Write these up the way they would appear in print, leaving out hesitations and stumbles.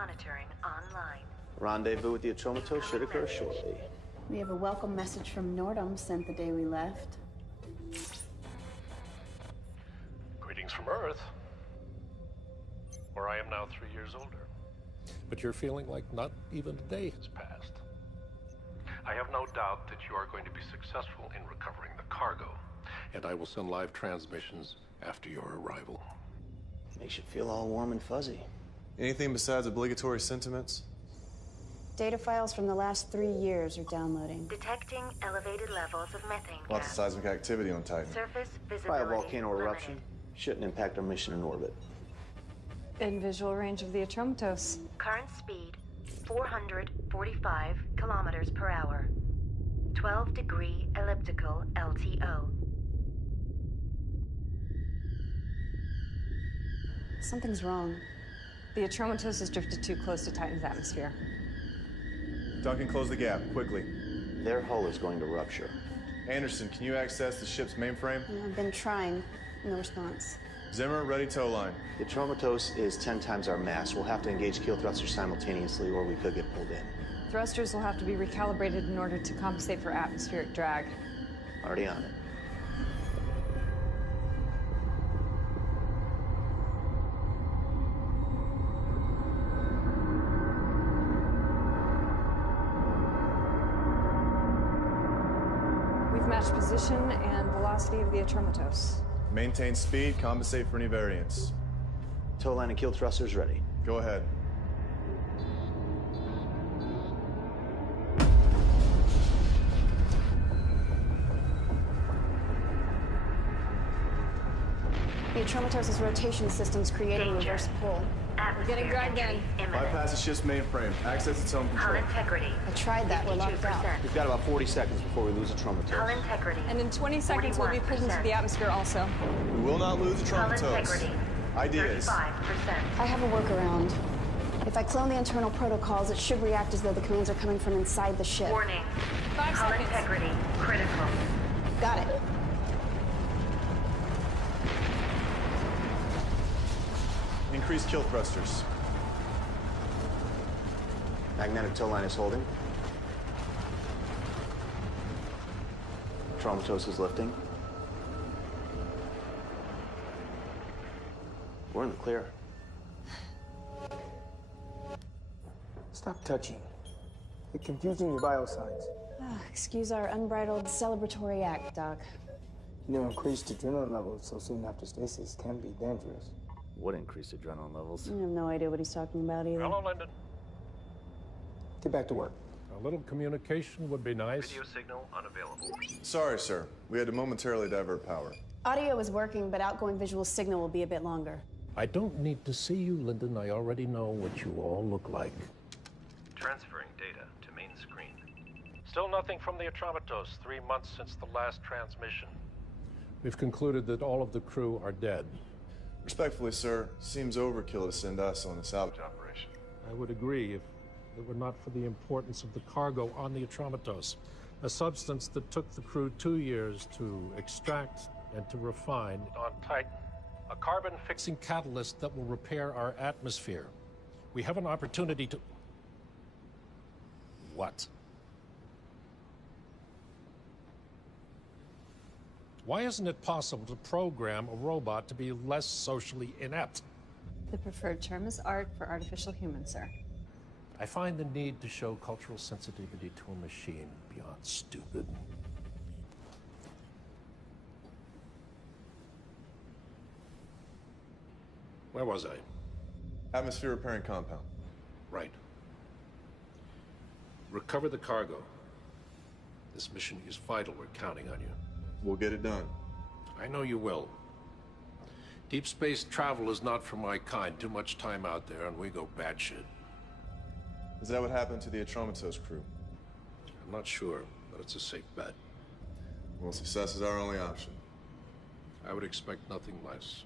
monitoring online. Rendezvous with the Atromitos should occur shortly. We have a welcome message from Nordum sent the day we left. Greetings from Earth, where I am now 3 years older. But you're feeling like not even a day has passed. I have no doubt that you are going to be successful in recovering the cargo, and I will send live transmissions after your arrival. Makes you feel all warm and fuzzy. Anything besides obligatory sentiments? Data files from the last 3 years are downloading. Detecting elevated levels of methane Lots of gas. seismic activity on Titan. Surface By a visibility volcano limited. eruption, shouldn't impact our mission in orbit. In visual range of the Atromitos. Current speed 445 kilometers per hour. 12-degree elliptical LTO. Something's wrong. The Atromitos has drifted too close to Titan's atmosphere. Duncan, close the gap, quickly. Their hull is going to rupture. Anderson, can you access the ship's mainframe? I've been trying. No response. Zimmer, ready tow line. The Atromitos is 10 times our mass. We'll have to engage keel thrusters simultaneously, or we could get pulled in. Thrusters will have to be recalibrated in order to compensate for atmospheric drag. Already on it. We've matched position and velocity of the Atromitos. Maintain speed, compensate for any variance. Tow line and keel thrusters ready. Go ahead. The Atromitos' rotation system's creating a Danger. reverse pull. Atmosphere getting dragged entry in. imminent. Bypass the ship's mainframe. Access its home Hull control. integrity. I tried that. We're locked out. 52%. We've got about 40 seconds before we lose Hull Atromitos. integrity. And in 20 seconds, we'll be pulled into 41%. the atmosphere also. We will not lose the Hull Atromitos. integrity. Ideas. 35%. I have a workaround. If I clone the internal protocols, it should react as though the commands are coming from inside the ship. Warning. 5 Hull seconds. integrity critical. Got it. Increase kill thrusters. Magnetic tow line is holding. Atromitos is lifting. We're in the clear. Stop touching. You're confusing your vital signs. Excuse our unbridled celebratory act, Doc. You know, increased adrenaline levels so soon after stasis can be dangerous. Would increase adrenaline levels. I have no idea what he's talking about either. Hello, Lyndon. Get back to work. A little communication would be nice. Video signal unavailable. Sorry, sir. We had to momentarily divert power. Audio is working, but outgoing visual signal will be a bit longer. I don't need to see you, Lyndon. I already know what you all look like. Transferring data to main screen. Still nothing from the Atromitos, 3 months since the last transmission. We've concluded that all of the crew are dead. Respectfully, sir, seems overkill to send us on a salvage operation. I would agree if it were not for the importance of the cargo on the Atromitos, a substance that took the crew 2 years to extract and to refine on Titan, a carbon-fixing catalyst that will repair our atmosphere. We have an opportunity to... What? Why isn't it possible to program a robot to be less socially inept? The preferred term is art for artificial humans, sir. I find the need to show cultural sensitivity to a machine beyond stupid. Where was I? Atmosphere repairing compound. Right. Recover the cargo. This mission is vital. We're counting on you. We'll get it done. I know you will. Deep space travel is not for my kind. Too much time out there, and we go batshit. Is that what happened to the Atromitos crew? I'm not sure, but it's a safe bet. Well, success is our only option. I would expect nothing less.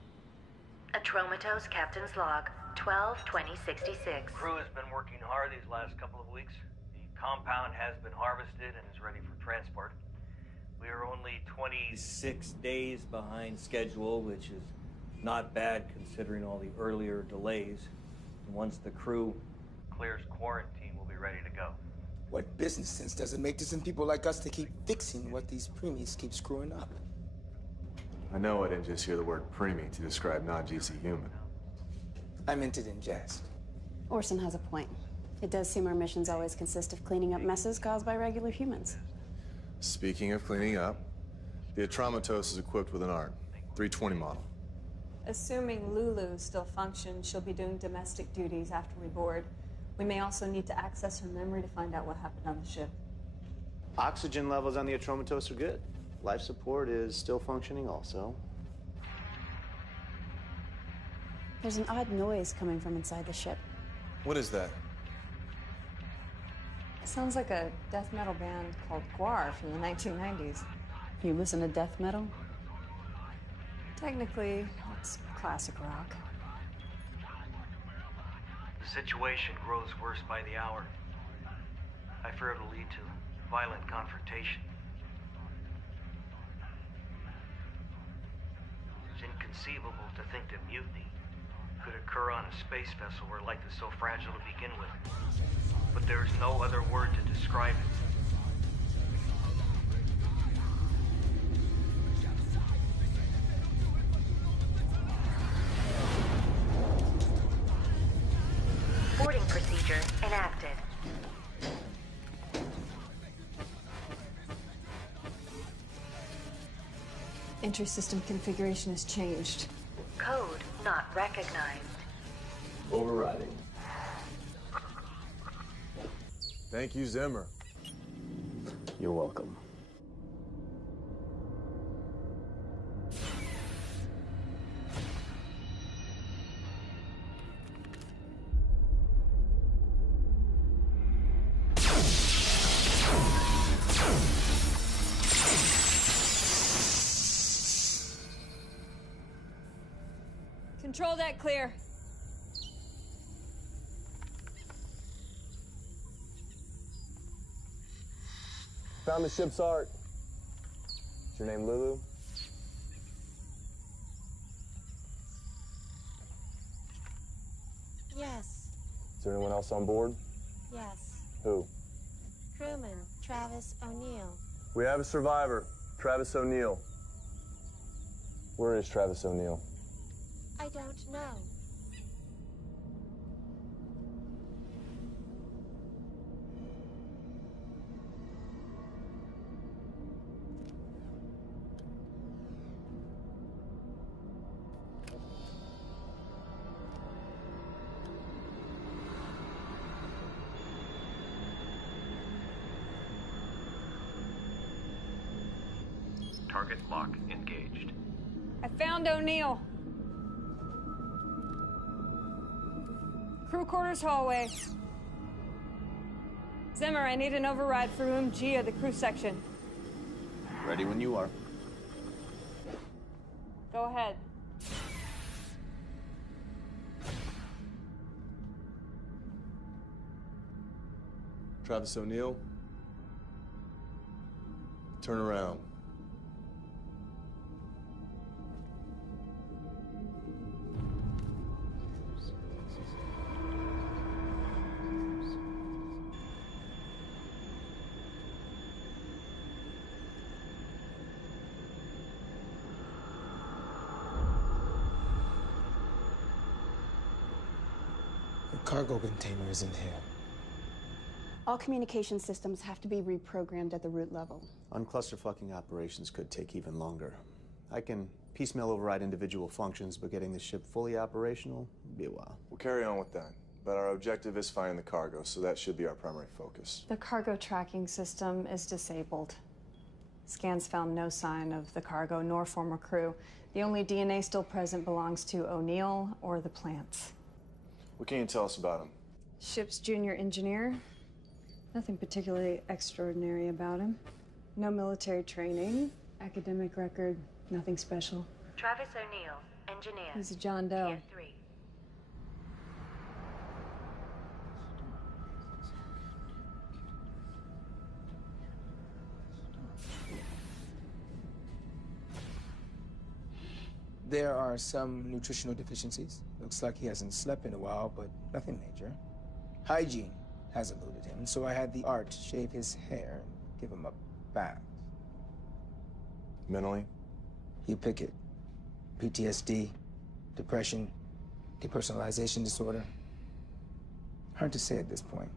Atromitos Captain's Log, 12/20/66. Crew has been working hard these last couple of weeks. The compound has been harvested and is ready for transport. We are only 26 days behind schedule, which is not bad considering all the earlier delays. And once the crew clears quarantine, we'll be ready to go. What business sense does it make to send people like us to keep fixing what these preemies keep screwing up? I know I didn't just hear the word preemie to describe non-GC human. I meant it in jest. Orson has a point. It does seem our missions always consist of cleaning up messes caused by regular humans. Speaking of cleaning up, the Atramatos is equipped with an ARC, 320 model. Assuming Lulu still functions, she'll be doing domestic duties after we board. We may also need to access her memory to find out what happened on the ship. Oxygen levels on the Atromatos are good. Life support is still functioning also. There's an odd noise coming from inside the ship. What is that? It sounds like a death metal band called Gwar from the 1990s. You listen to death metal? Technically, it's classic rock. The situation grows worse by the hour. I fear it'll lead to violent confrontation. It's inconceivable to think that mutiny could occur on a space vessel where life is so fragile to begin with. But there is no other word to describe it. Boarding procedure enacted. Entry system configuration has changed. Code not recognized. Overriding. Thank you, Zimmer. You're welcome. Control deck clear. Found the ship's ARC. Is your name Lulu? Yes, Is there anyone else on board? yes. Who? Crewman Travis O'Neill. We have a survivor, Travis O'Neill. Where is Travis O'Neill? I don't know. Target lock engaged. I found O'Neill. Crew quarters hallway. Zimmer, I need an override for room G of the crew section. Ready when you are. Go ahead. Travis O'Neill? Turn around. The cargo container is in here. All communication systems have to be reprogrammed at the root level. Unclusterfucking operations could take even longer. I can piecemeal override individual functions, but getting the ship fully operational would be a while. We'll carry on with that. But our objective is finding the cargo, so that should be our primary focus. The cargo tracking system is disabled. Scans found no sign of the cargo nor former crew. The only DNA still present belongs to O'Neill or the plants. What can you tell us about him? Ship's junior engineer. Nothing particularly extraordinary about him. No military training. Academic record, nothing special. Travis O'Neill, engineer. He's a John Doe. Tier 3. There are some nutritional deficiencies. Looks like he hasn't slept in a while, but nothing major. Hygiene has eluded him, so I had the art shave his hair and give him a bath. Mentally? You pick it. PTSD, depression, depersonalization disorder. Hard to say at this point.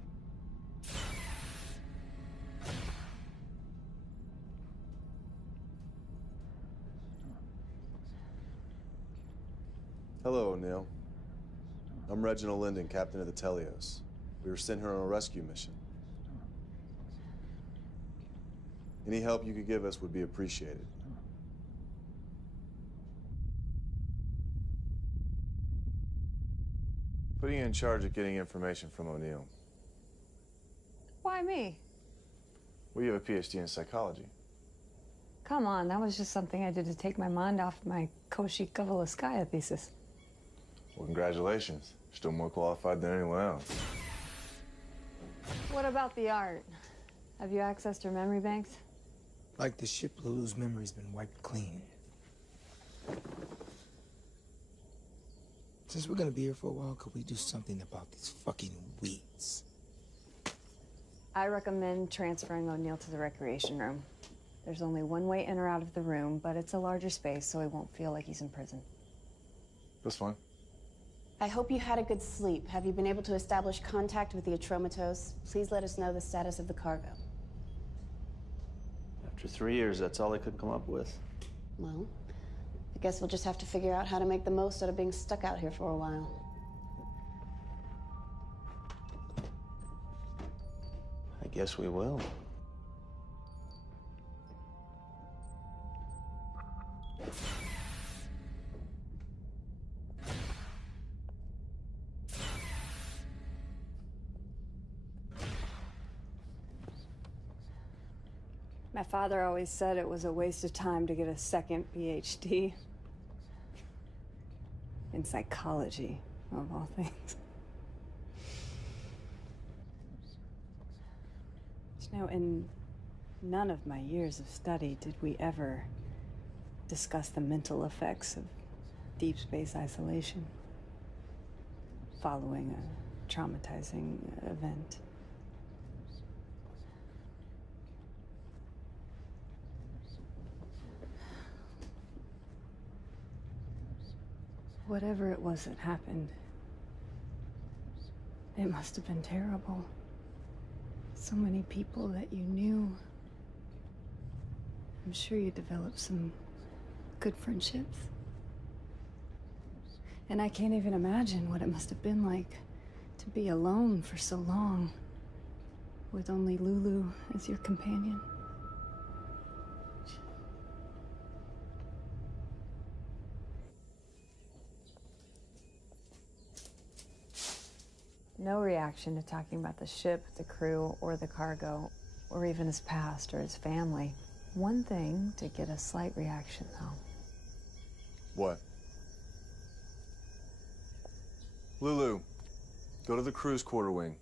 Hello, O'Neill. I'm Reginald Linden, captain of the Telios. We were sent here on a rescue mission. Any help you could give us would be appreciated. Putting you in charge of getting information from O'Neill. Why me? Well, you have a PhD in psychology. Come on, that was just something I did to take my mind off my Koshi-Kovalevskaya thesis. Well, congratulations. Still more qualified than anyone else. What about the art? Have you accessed her memory banks? Like the ship, Lulu's memory's been wiped clean. Since we're gonna be here for a while, could we do something about these fucking weeds? I recommend transferring O'Neill to the recreation room. There's only one way in or out of the room, but it's a larger space, so he won't feel like he's in prison. That's fine. I hope you had a good sleep. Have you been able to establish contact with the Atromatos? Please let us know the status of the cargo. After 3 years, that's all I could come up with. Well, I guess we'll just have to figure out how to make the most out of being stuck out here for a while. I guess we will. My father always said it was a waste of time to get a second PhD. In psychology, of all things. You know, in none of my years of study did we ever discuss the mental effects of deep space isolation following a traumatizing event. Whatever it was that happened, it must have been terrible. So many people that you knew. I'm sure you developed some good friendships. And I can't even imagine what it must have been like to be alone for so long, with only Lulu as your companion. No reaction to talking about the ship, the crew, or the cargo, or even his past or his family. One thing to get a slight reaction, though. What? Lulu, go to the crew's quarter wing.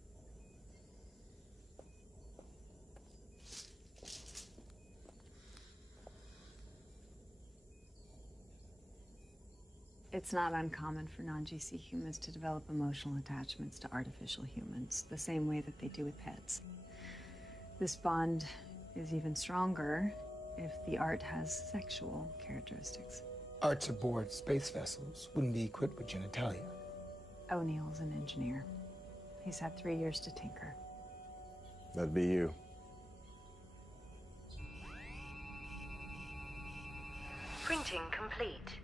It's not uncommon for non-GC humans to develop emotional attachments to artificial humans, the same way that they do with pets. This bond is even stronger if the art has sexual characteristics. Arts aboard space vessels wouldn't be equipped with genitalia. O'Neill's an engineer. He's had 3 years to tinker. That'd be you. Printing complete.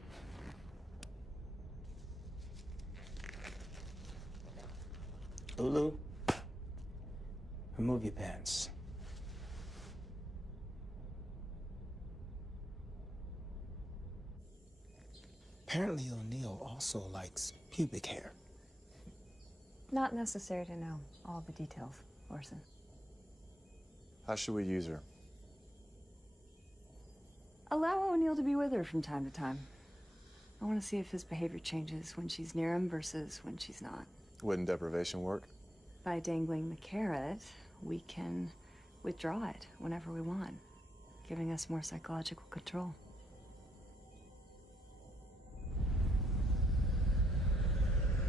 Lulu, remove your pants. Apparently O'Neill also likes pubic hair. Not necessary to know all the details, Orson. How should we use her? Allow O'Neill to be with her from time to time. I want to see if his behavior changes when she's near him versus when she's not. Wouldn't deprivation work? By dangling the carrot, we can withdraw it whenever we want, giving us more psychological control.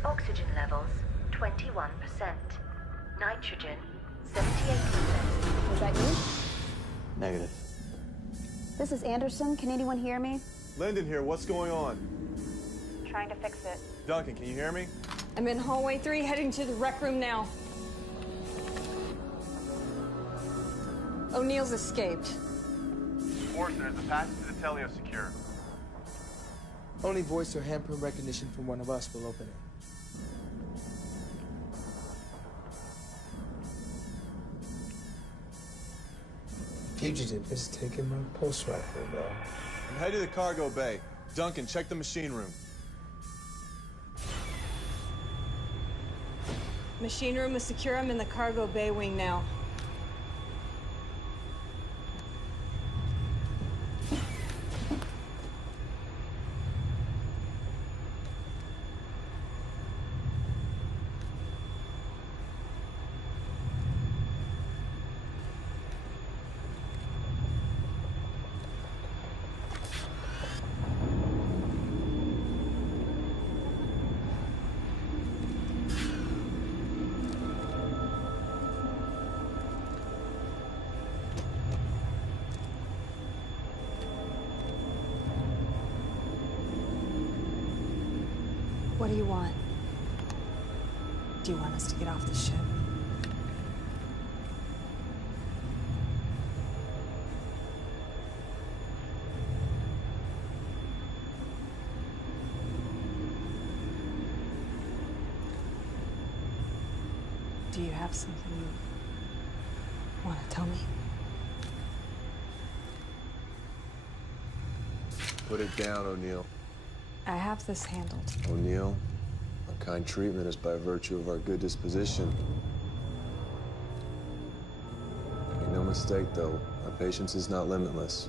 Oxygen levels 21%. Nitrogen, 78%. Was that you? Negative. This is Anderson. Can anyone hear me? Lyndon here, what's going on? Trying to fix it. Duncan, can you hear me? I'm in hallway 3, heading to the rec room now. O'Neill's escaped. Orson, is the passage to the teleo secure? Only voice or handprint recognition from one of us will open it. Fugitive is taking my pulse rifle, bro. I'm headed to the cargo bay. Duncan, check the machine room. Machine room is secure. I'm in the cargo bay wing now. What do you want? Do you want us to get off the ship? Do you have something you want to tell me? Put it down, O'Neill. I have this handled. O'Neill, our kind treatment is by virtue of our good disposition. Make no mistake, though, our patience is not limitless.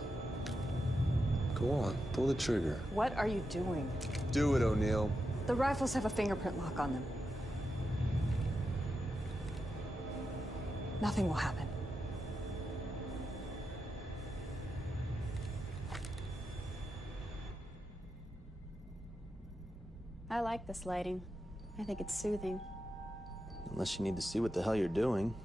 Go on, pull the trigger. What are you doing? Do it, O'Neill. The rifles have a fingerprint lock on them. Nothing will happen. I like this lighting. I think it's soothing. Unless you need to see what the hell you're doing.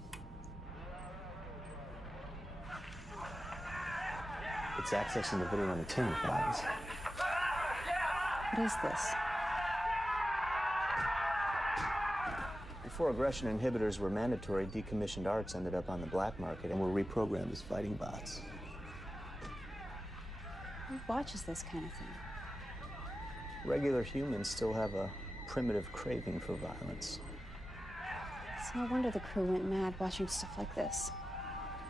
It's accessing the video on the tin files. What is this? Before aggression inhibitors were mandatory, decommissioned arts ended up on the black market and were reprogrammed as fighting bots. Who watches this kind of thing? Regular humans still have a primitive craving for violence. It's no wonder the crew went mad watching stuff like this.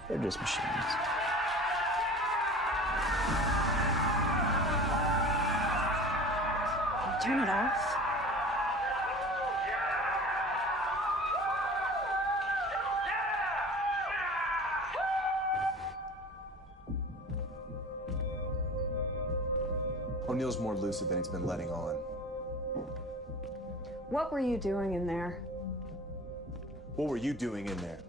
They're just machines. Can you turn it off? O'Neill's more lucid than he's been letting on. What were you doing in there? What were you doing in there?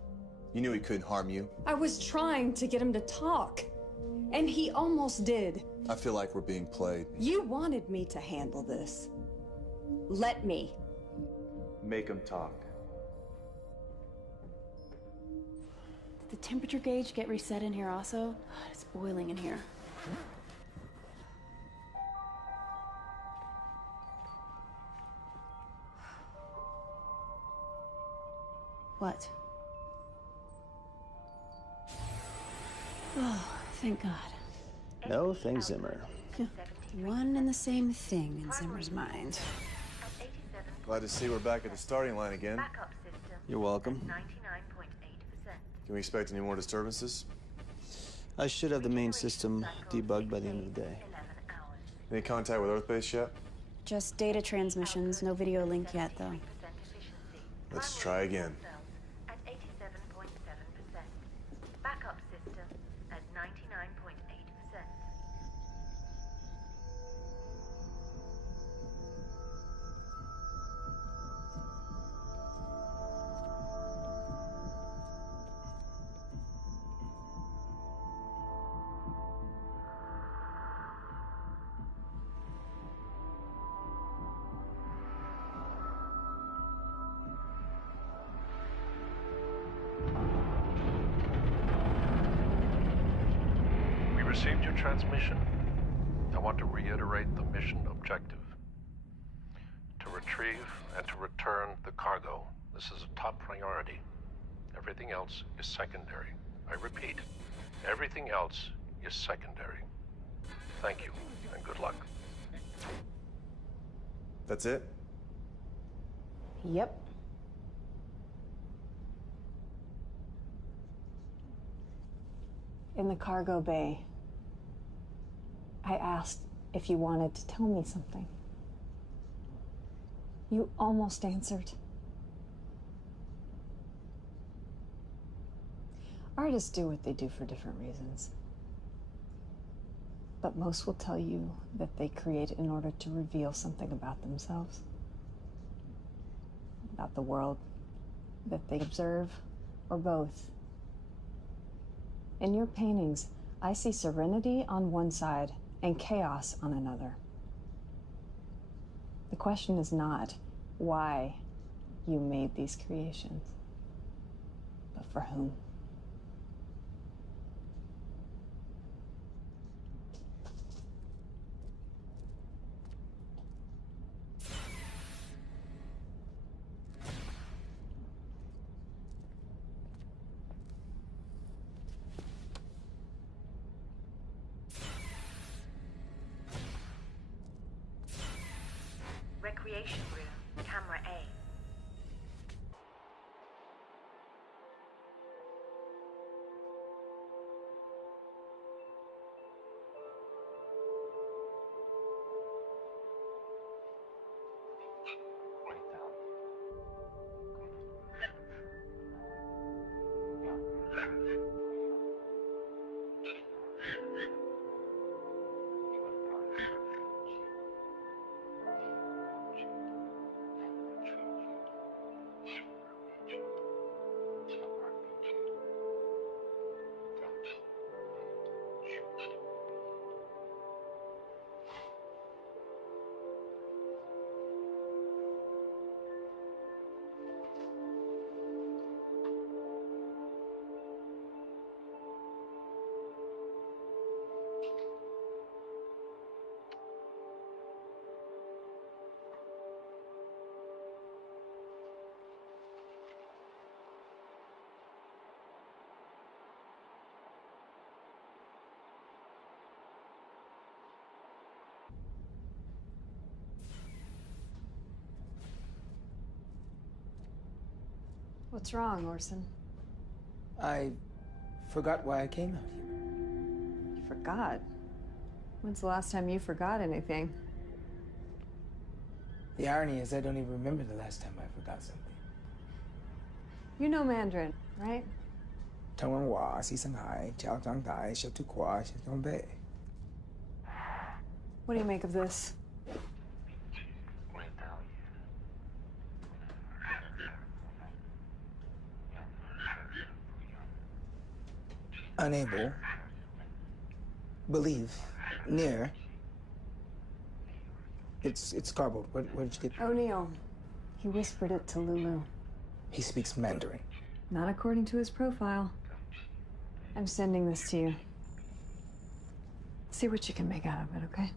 You knew he couldn't harm you. I was trying to get him to talk, and he almost did. I feel like we're being played. You wanted me to handle this. Let me. Make him talk. Did the temperature gauge get reset in here also? It's boiling in here. What? Oh, thank God. No, thanks, Zimmer. One and the same thing in Zimmer's mind. Glad to see we're back at the starting line again. Backup system. You're welcome. 99.8%. Can we expect any more disturbances? I should have the main system debugged by the end of the day. 11 hours. Any contact with Earthbase yet? Just data transmissions, no video link yet, though. 3% efficiency. Let's try again. At 87.7%. Backup system at 99.8%. transmission, I want to reiterate the mission objective. To retrieve and to return the cargo. This is a top priority. Everything else is secondary. I repeat, everything else is secondary. Thank you, and good luck. That's it? Yep. In the cargo bay, I asked if you wanted to tell me something. You almost answered. Artists do what they do for different reasons. But most will tell you that they create in order to reveal something about themselves, about the world that they observe, or both. In your paintings, I see serenity on one side and chaos on another. The question is not why you made these creations, but for whom. Recreation room, camera A. What's wrong, Orson? I forgot why I came out here. You forgot? When's the last time you forgot anything? The irony is I don't even remember the last time I forgot something. You know Mandarin, right? 台湾话是上海，教长大，小土瓜，小东北。 What do you make of this? Unable. Believe. Near. It's garbled. Where did you get? O'Neill. He whispered it to Lulu. He speaks Mandarin. Not according to his profile. I'm sending this to you. See what you can make out of it, okay?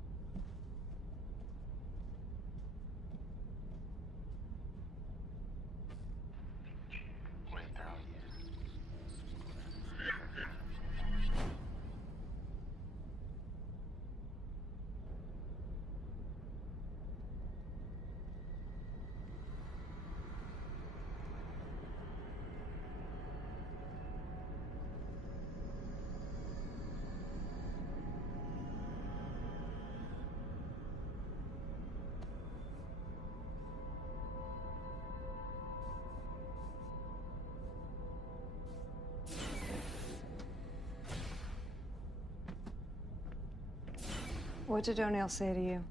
What did O'Neill say to you?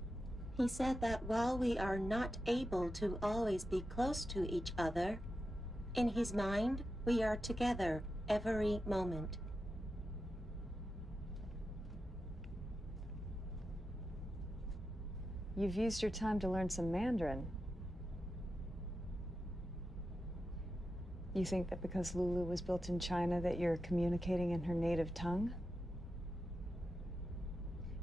He said that while we are not able to always be close to each other, in his mind, we are together every moment. You've used your time to learn some Mandarin. You think that because Lulu was built in China that you're communicating in her native tongue?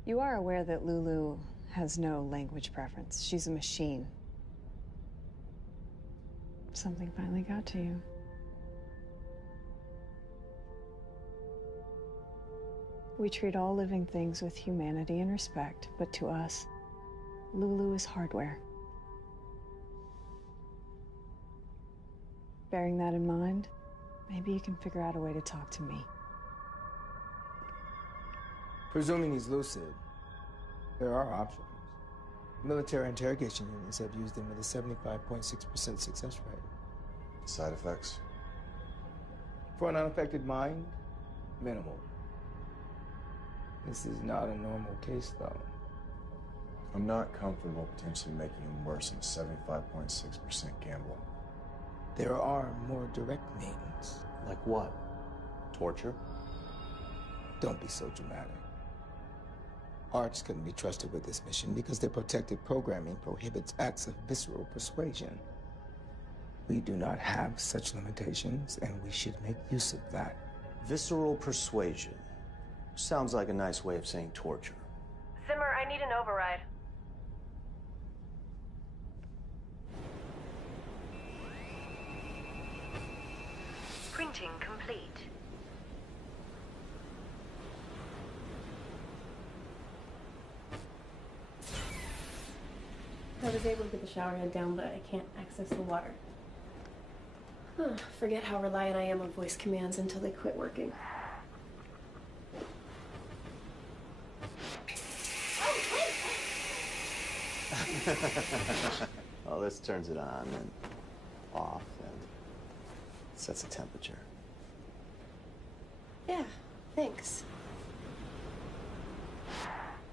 You are aware that Lulu has no language preference. She's a machine. Something finally got to you. We treat all living things with humanity and respect, but to us, Lulu is hardware. Bearing that in mind, maybe you can figure out a way to talk to me. Presuming he's lucid, there are options. Military interrogation units have used him with a 75.6% success rate. Side effects? For an unaffected mind, minimal. This is not a normal case, though. I'm not comfortable potentially making him worse than a 75.6% gamble. There are more direct means. Like what? Torture? Don't be so dramatic. Arch couldn't be trusted with this mission because their protected programming prohibits acts of visceral persuasion. We do not have such limitations, and we should make use of that. Visceral persuasion. Sounds like a nice way of saying torture. Zimmer, I need an override. Printing complete. I was able to get the shower head down, but I can't access the water. Forget how reliant I am on voice commands until they quit working. Well, this turns it on and off and sets the temperature. Yeah, thanks.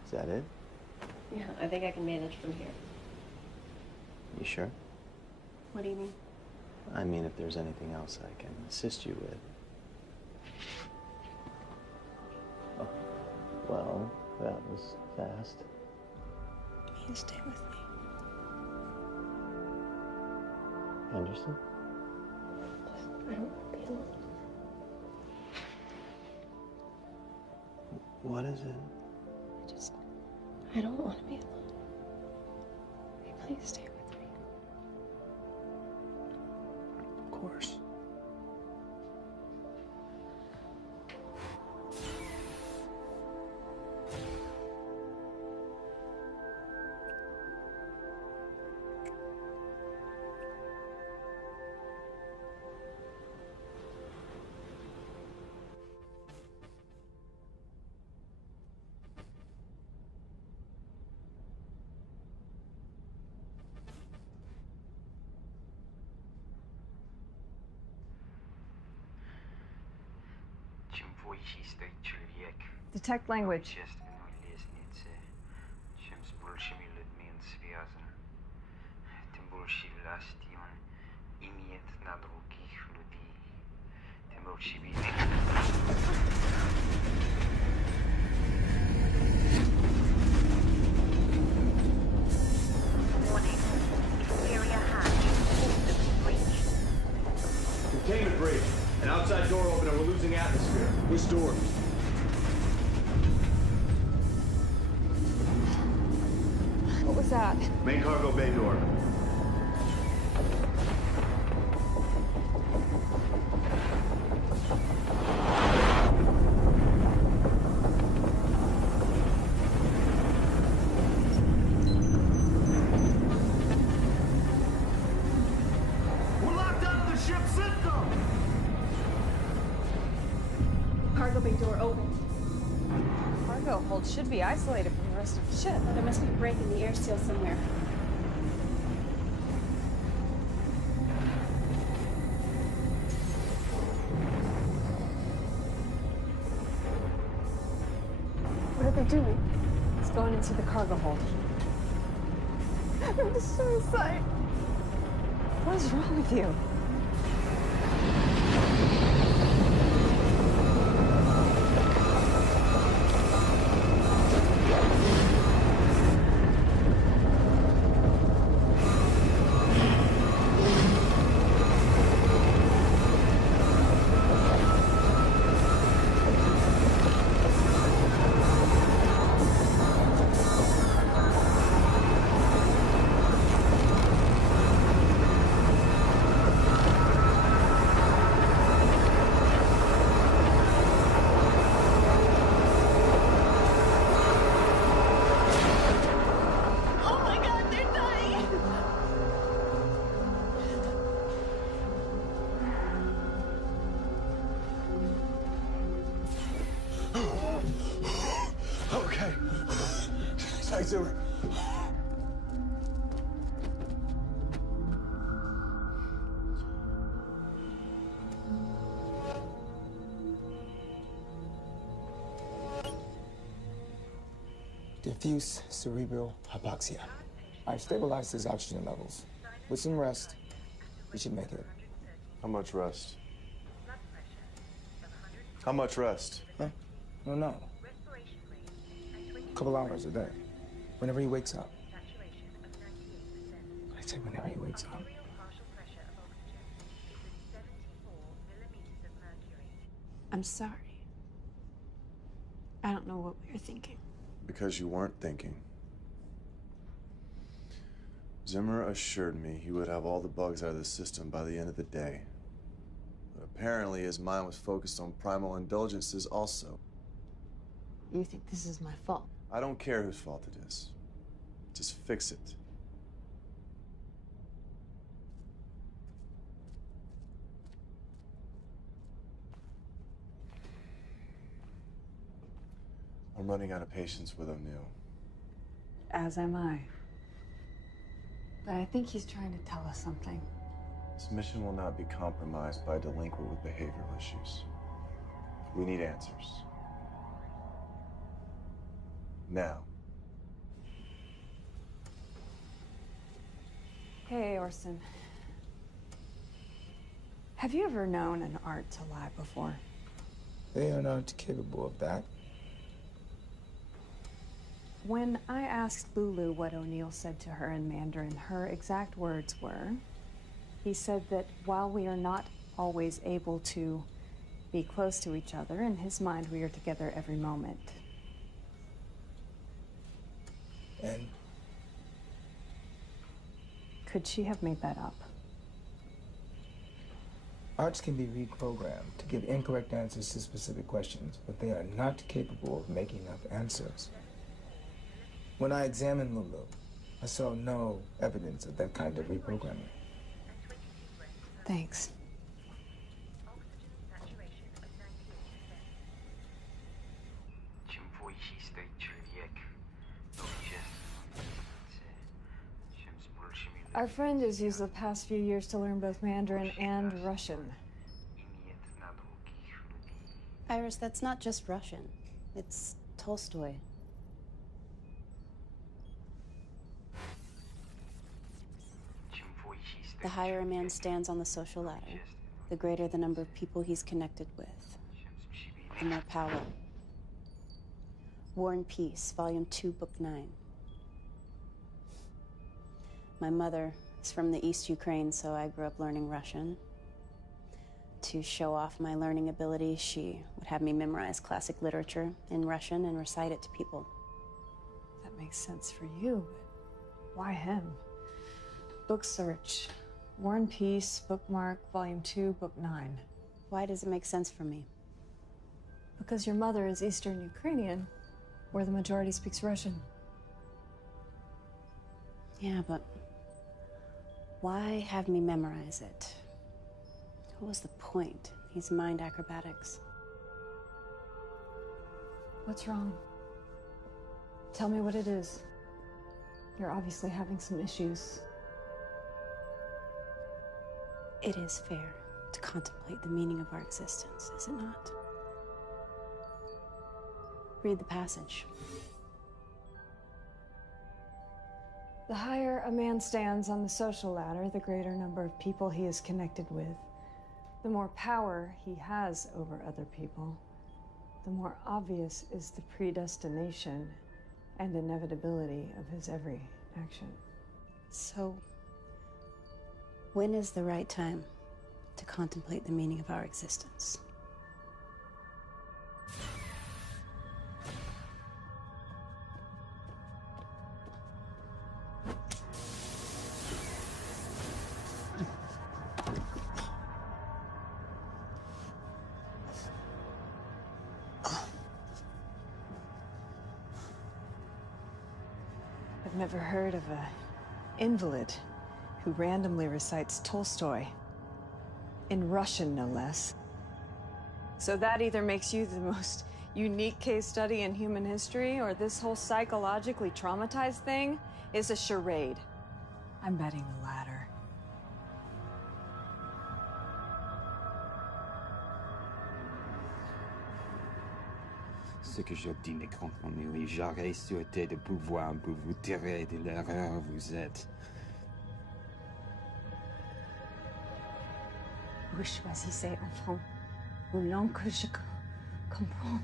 Is that it? Yeah, I think I can manage from here. You sure? What do you mean? I mean, if there's anything else I can assist you with. Oh, well, that was fast. You stay with me. Anderson? I don't want to be alone. What is it? I don't want to be alone. Please stay with me. Of course. Detect language. Warning. Exterior hatch. Systems breach. Containment breach. An outside door open and we're losing atmosphere. Which door? What was that? Main cargo bay door. We're locked out of the ship's system! Cargo bay door open. Cargo hold should be isolated from the rest of the ship. There must be a break in the air seal somewhere. What are they doing? It's going into the cargo hold. I'm suicide. What is wrong with you? Zimmer. Diffuse cerebral hypoxia. I've stabilized his oxygen levels. With some rest, we should make it. How much rest? How much rest? Huh? No. A couple hours a day. Whenever he wakes up. I say whenever he wakes up. I'm sorry. I don't know what we were thinking. Because you weren't thinking. Zimmer assured me he would have all the bugs out of the system by the end of the day. But apparently his mind was focused on primal indulgences also. You think this is my fault? I don't care whose fault it is. Just fix it. I'm running out of patience with O'Neill. As am I. But I think he's trying to tell us something. This mission will not be compromised by a delinquent with behavioral issues. We need answers. Now. Hey, Orson. Have you ever known an art to lie before? They are not capable of that. When I asked Lulu what O'Neill said to her in Mandarin, her exact words were, he said that while we are not always able to be close to each other, in his mind we are together every moment. And? Could she have made that up? Arts can be reprogrammed to give incorrect answers to specific questions, but they are not capable of making up answers. When I examined Lulu, I saw no evidence of that kind of reprogramming. Thanks. Our friend has used the past few years to learn both Mandarin and Russian. Iris, that's not just Russian. It's Tolstoy. The higher a man stands on the social ladder, the greater the number of people he's connected with, the more power. War and Peace, Volume 2, Book 9. My mother is from the East Ukraine, so I grew up learning Russian. To show off my learning ability, she would have me memorize classic literature in Russian and recite it to people. That makes sense for you, but why him? Book search. War and Peace, bookmark, Volume 2, Book 9. Why does it make sense for me? Because your mother is Eastern Ukrainian, where the majority speaks Russian. Yeah, but why have me memorize it? What was the point? These mind acrobatics. What's wrong? Tell me what it is. You're obviously having some issues. It is fair to contemplate the meaning of our existence, is it not? Read the passage. The higher a man stands on the social ladder, the greater number of people he is connected with. The more power he has over other people, the more obvious is the predestination and inevitability of his every action. So, when is the right time to contemplate the meaning of our existence? I've never heard of an invalid who randomly recites Tolstoy. In Russian, no less. So that either makes you the most unique case study in human history, or this whole psychologically traumatized thing is a charade. I'm betting the latter. Ce que j'obtenais contre lui, j'aurais souhaité de pouvoir pour vous tirer de l'erreur où vous êtes. Vous choisissez enfant, une langue que je comprends.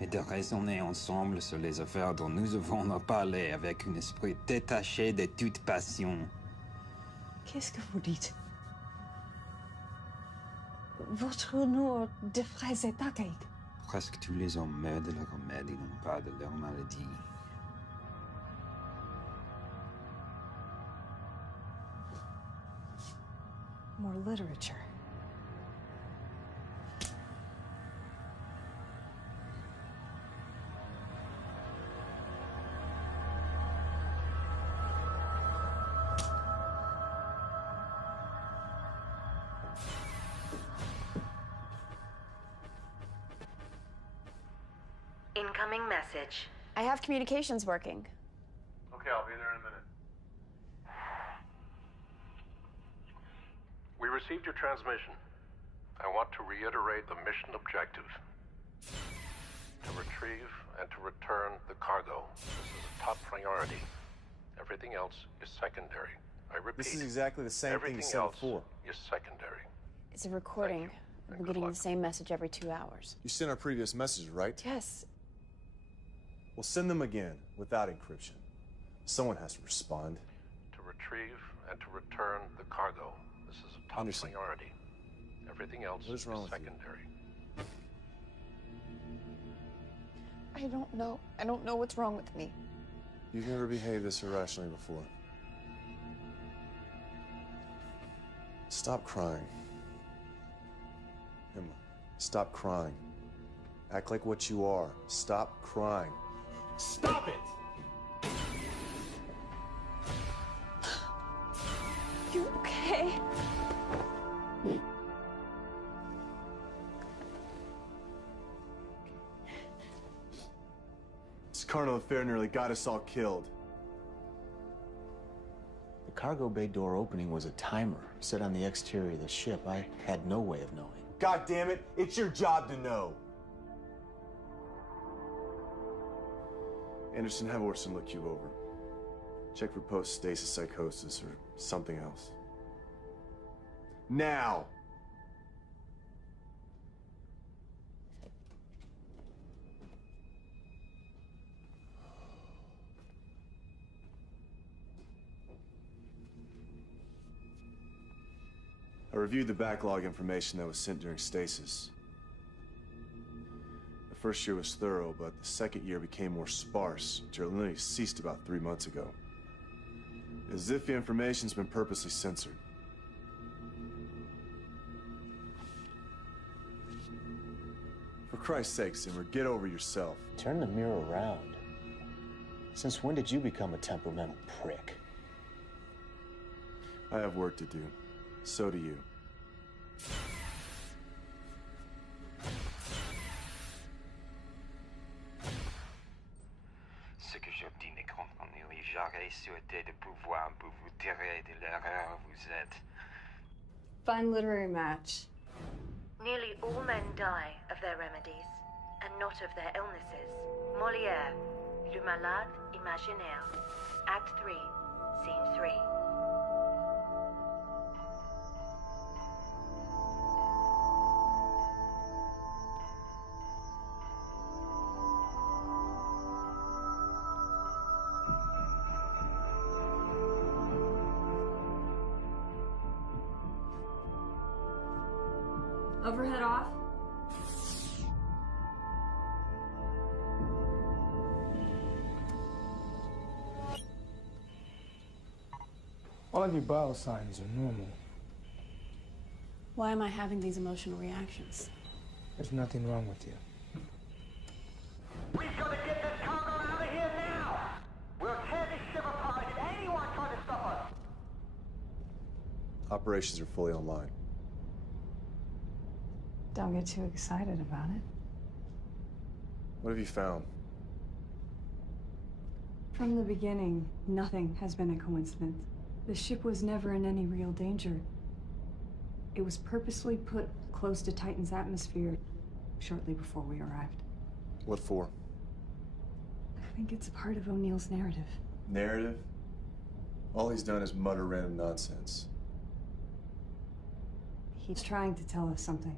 Et de raisonner ensemble sur les affaires dont nous avons à parler avec un esprit détaché de toute passion. Qu'est-ce que vous dites? Votre nom de fraise est archaïque. Presque tous les hommes meurent de leur remède et non pas de leur maladie. More literature. Incoming message. I have communications working. Okay, I'll be there in a minute. We received your transmission. I want to reiterate the mission objective. To retrieve and to return the cargo. This is a top priority. Everything else is secondary. I repeat. This is exactly the same thing you said before. Everything else is secondary. It's a recording. I'm getting the same message every 2 hours. You sent our previous messages, right? Yes. Well, send them again, without encryption. Someone has to respond. To retrieve and to return the cargo. This is a top priority. Everything else is secondary. I don't know. I don't know what's wrong with me. You've never behaved this irrationally before. Stop crying. Emma, stop crying. Act like what you are. Stop crying. Stop it! You okay? This carnal affair nearly got us all killed. The cargo bay door opening was a timer set on the exterior of the ship. I had no way of knowing. God damn it, it's your job to know. Anderson, have Orson look you over. Check for post-stasis psychosis or something else. Now! I reviewed the backlog information that was sent during stasis. The first year was thorough, but the second year became more sparse until it literally ceased about 3 months ago. As if the information's been purposely censored. For Christ's sake, Zimmer, get over yourself. Turn the mirror around. Since when did you become a temperamental prick? I have work to do. So do you. Ce que j'obtenais contre lui, j'aurais souhaité de pouvoir pour vous tirer de l'erreur où vous êtes. Fun literary match. Nearly all men die of their remedies, and not of their illnesses. Molière, Le Malade Imaginaire, Act 3, Scene 3. Overhead off. All of your vital signs are normal. Why am I having these emotional reactions? There's nothing wrong with you. We've got to get this cargo out of here now! We'll tear this ship apart if anyone tries to stop us! Operations are fully online. Don't get too excited about it. What have you found? From the beginning, nothing has been a coincidence. The ship was never in any real danger. It was purposely put close to Titan's atmosphere shortly before we arrived. What for? I think it's a part of O'Neill's narrative. Narrative? All he's done is mutter random nonsense. He's trying to tell us something.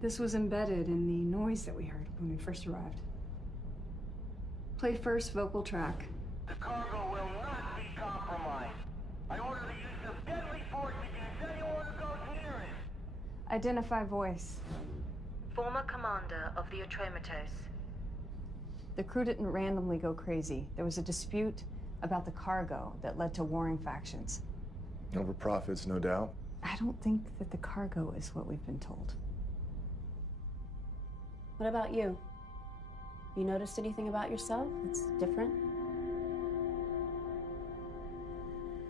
This was embedded in the noise that we heard when we first arrived. Play first vocal track. The cargo will not be compromised. I order the use of deadly force against anyone who goes near it. Identify voice. Former commander of the Atreimatos. The crew didn't randomly go crazy. There was a dispute about the cargo that led to warring factions. Over profits, no doubt. I don't think that the cargo is what we've been told. What about you? You noticed anything about yourself that's different?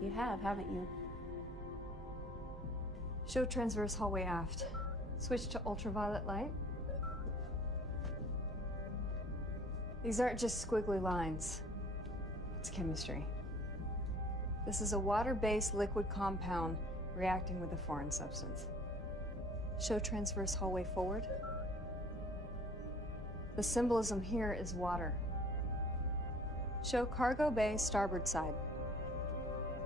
You have, haven't you? Show transverse hallway aft. Switch to ultraviolet light. These aren't just squiggly lines. It's chemistry. This is a water-based liquid compound reacting with a foreign substance. Show transverse hallway forward. The symbolism here is water. Show cargo bay starboard side.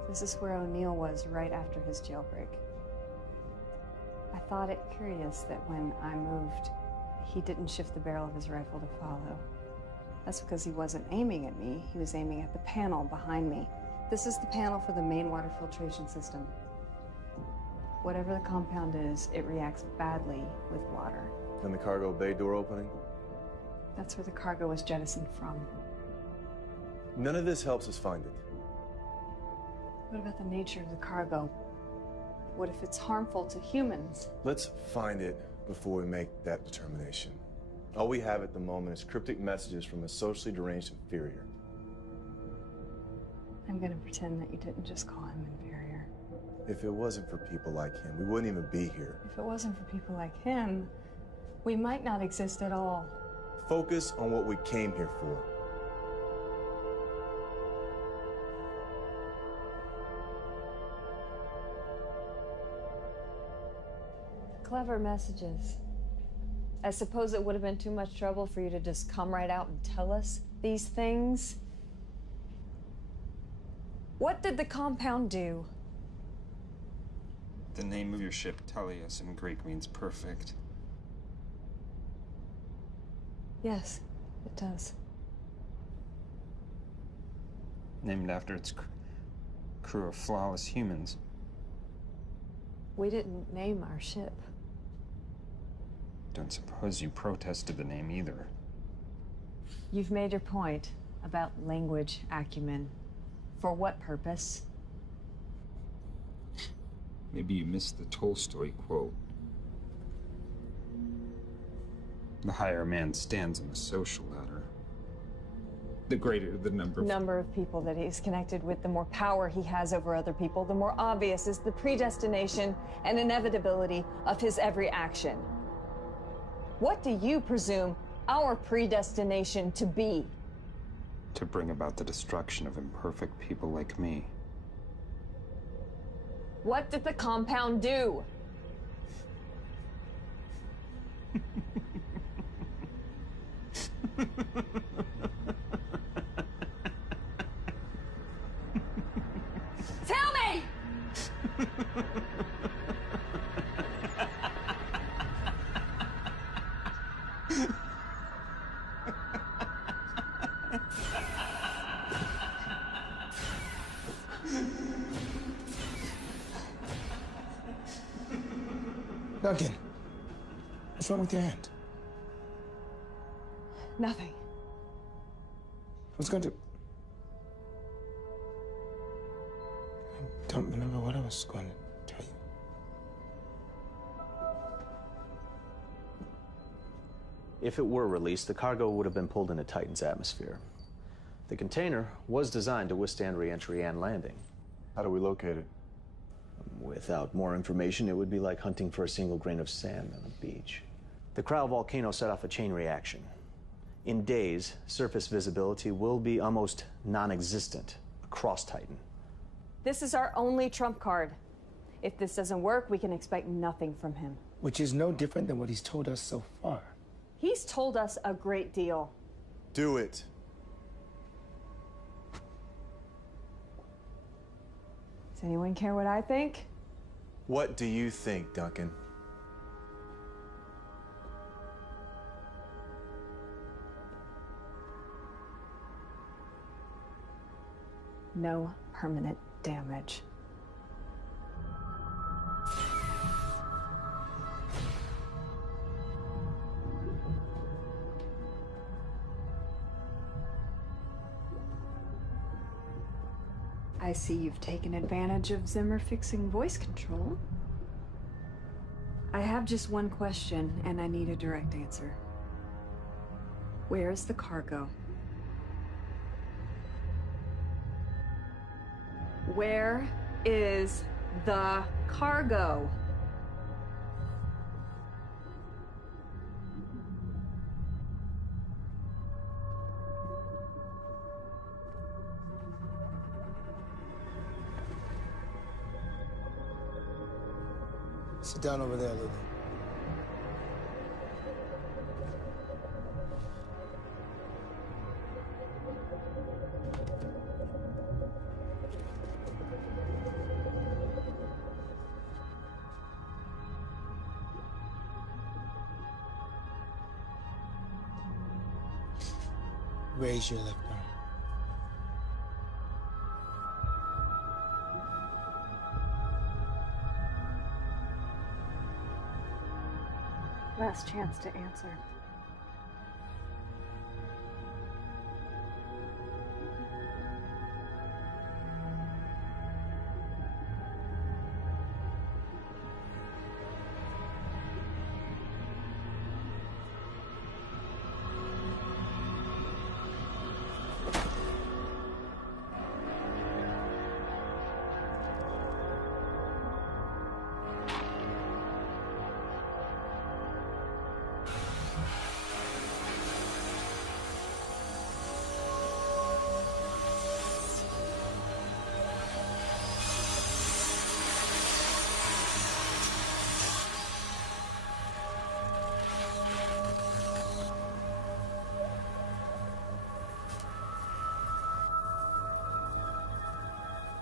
This is where O'Neill was right after his jailbreak. I thought it curious that when I moved, he didn't shift the barrel of his rifle to follow. That's because he wasn't aiming at me, he was aiming at the panel behind me. This is the panel for the main water filtration system. Whatever the compound is, it reacts badly with water. And the cargo bay door opening? That's where the cargo was jettisoned from. None of this helps us find it. What about the nature of the cargo? What if it's harmful to humans? Let's find it before we make that determination. All we have at the moment is cryptic messages from a socially deranged inferior. I'm gonna pretend that you didn't just call him inferior. If it wasn't for people like him, we wouldn't even be here. If it wasn't for people like him, we might not exist at all. Focus on what we came here for. Clever messages. I suppose it would have been too much trouble for you to just come right out and tell us these things. What did the compound do? The name of your ship, Telios, in Greek means perfect. Yes, it does. Named after its crew of flawless humans. We didn't name our ship. Don't suppose you protested the name either. You've made your point about language acumen. For what purpose? Maybe you missed the Tolstoy quote. The higher a man stands on the social ladder, the greater the number of people that he's connected with, the more power he has over other people, the more obvious is the predestination and inevitability of his every action. What do you presume our predestination to be? To bring about the destruction of imperfect people like me. What did the compound do? Tell me! Duncan, what's wrong with your hand? Nothing. I was going to... I don't remember what I was going to tell you. If it were released, the cargo would have been pulled into Titan's atmosphere. The container was designed to withstand re-entry and landing. How do we locate it? Without more information, it would be like hunting for a single grain of sand on a beach. The cryovolcano set off a chain reaction. In days, surface visibility will be almost non-existent across Titan. This is our only trump card. If this doesn't work, we can expect nothing from him. Which is no different than what he's told us so far. He's told us a great deal. Do it. Does anyone care what I think? What do you think, Duncan? No permanent damage. I see you've taken advantage of Zimmer fixing voice control. I have just one question, and I need a direct answer. Where is the cargo? Where is the cargo? Sit down over there, Lily. Raise your left arm. Last chance to answer.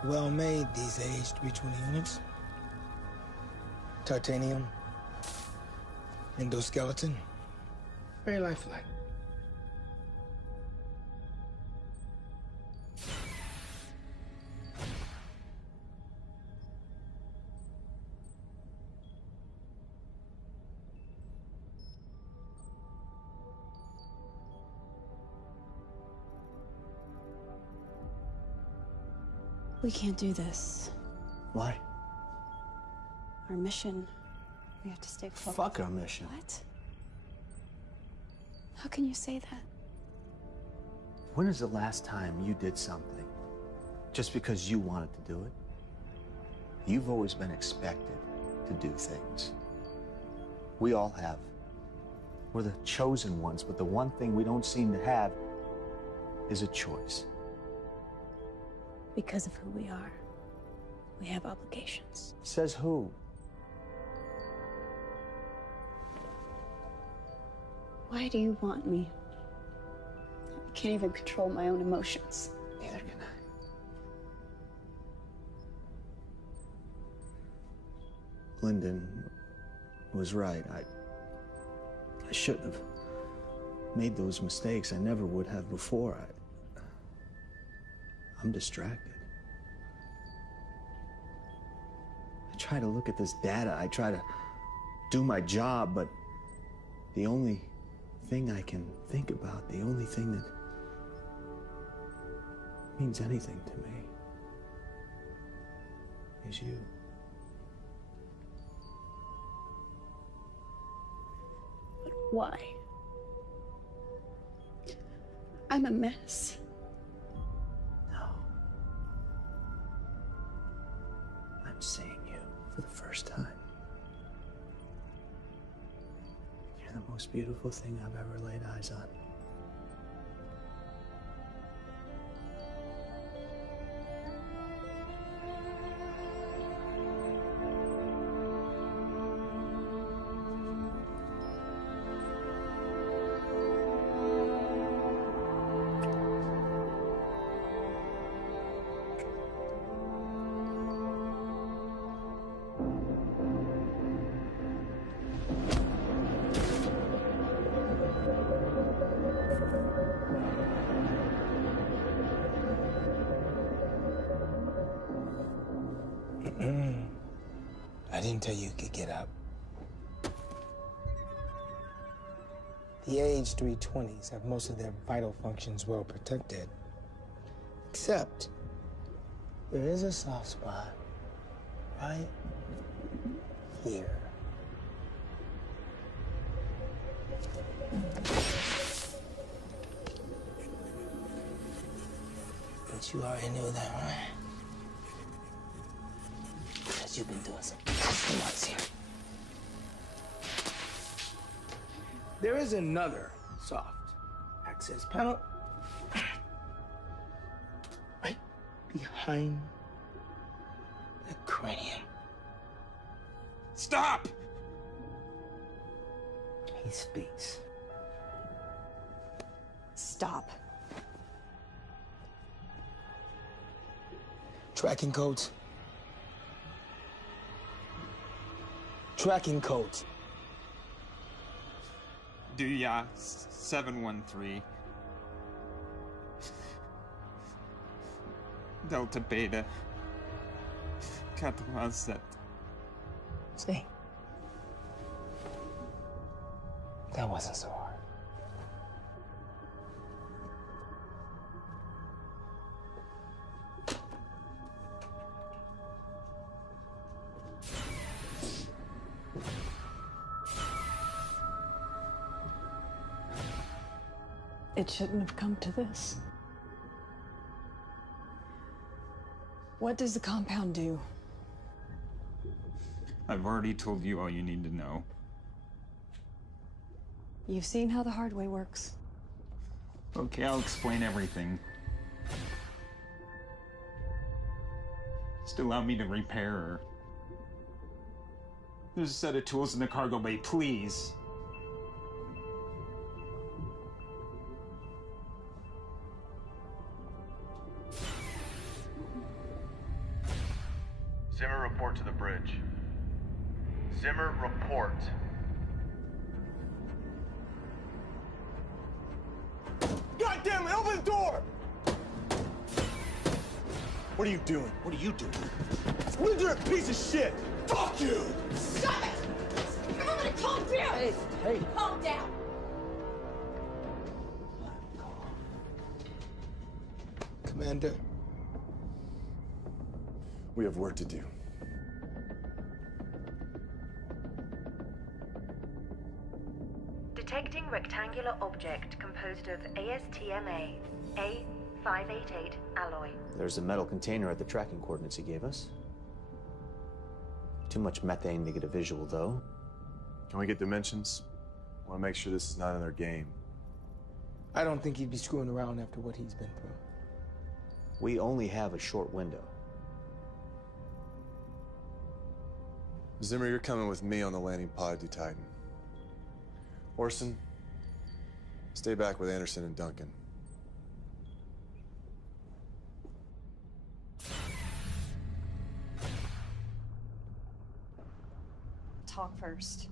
Well made, these aged 320 units. Titanium. Endoskeleton. Very lifelike. We can't do this. Why? Our mission. We have to stay focused. Fuck our mission. What? How can you say that? When is the last time you did something just because you wanted to do it? You've always been expected to do things. We all have. We're the chosen ones, but the one thing we don't seem to have is a choice. Because of who we are, we have obligations. Says who? Why do you want me? I can't even control my own emotions. Neither can I. Lyndon was right. I shouldn't have made those mistakes. I never would have before. I'm distracted. I try to look at this data. I try to do my job, but the only thing I can think about, the only thing that means anything to me is you. But why? I'm a mess. I'm seeing you for the first time. You're the most beautiful thing I've ever laid eyes on. I didn't tell you could get up. The age 320s have most of their vital functions well protected. Except, there is a soft spot right here. But you already knew that, right? Because you've been doing some customizing. There is another soft access panel right behind the cranium. Stop! He speaks. Stop. Tracking codes. Tracking codes. Duya 713. Delta Beta 87. See? That wasn't so hard. It shouldn't have come to this. What does the compound do? I've already told you all you need to know. You've seen how the hard way works. Okay, I'll explain everything. Just allow me to repair her. There's a set of tools in the cargo bay, please. Zimmer, report to the bridge. Zimmer, report. God damn it, open the door! What are you doing? What are you doing? What are you doing, piece of shit? Fuck you! Stop it! I'm gonna calm down! Hey. Calm down! Commander. We have work to do. Detecting rectangular object composed of ASTMA A588 alloy. There's a metal container at the tracking coordinates he gave us. Too much methane to get a visual, though. Can we get dimensions? I want to make sure this is not in their game. I don't think he'd be screwing around after what he's been through. We only have a short window. Zimmer, you're coming with me on the landing pod to Titan. Orson, stay back with Anderson and Duncan. Talk first.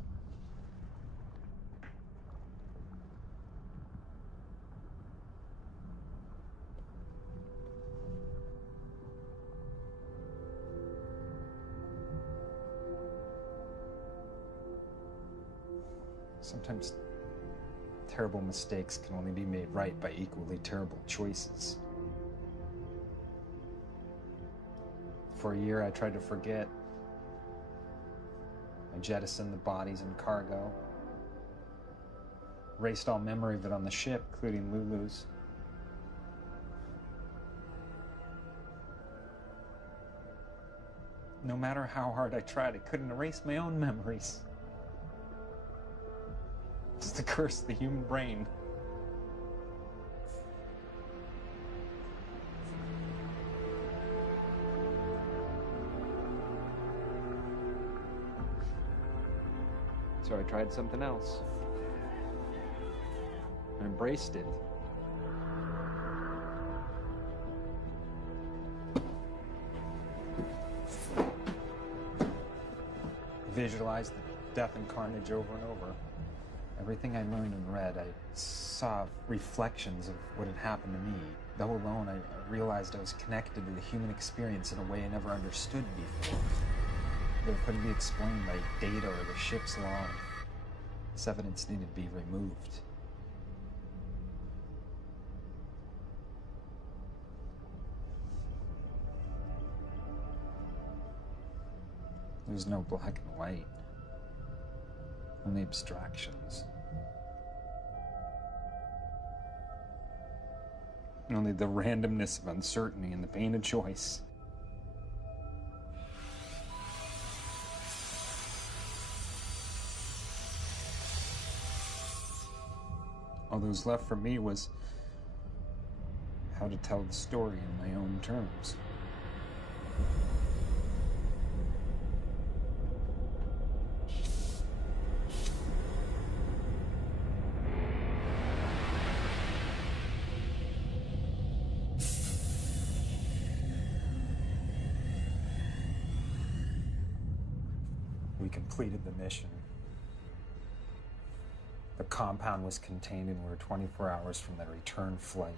Sometimes terrible mistakes can only be made right by equally terrible choices. For a year, I tried to forget. I jettisoned the bodies and cargo. Erased all memory of it on the ship, including Lulu's. No matter how hard I tried, I couldn't erase my own memories. It's the curse of the human brain. So I tried something else. I embraced it. Visualized the death and carnage over and over. Everything I learned and read, I saw reflections of what had happened to me. Though alone, I realized I was connected to the human experience in a way I never understood before. But it couldn't be explained by data or the ship's log. This evidence needed to be removed. There's no black and white. Only abstractions. Only the randomness of uncertainty and the pain of choice. All that was left for me was how to tell the story in my own terms. We completed the mission. The compound was contained and we were 24 hours from the return flight.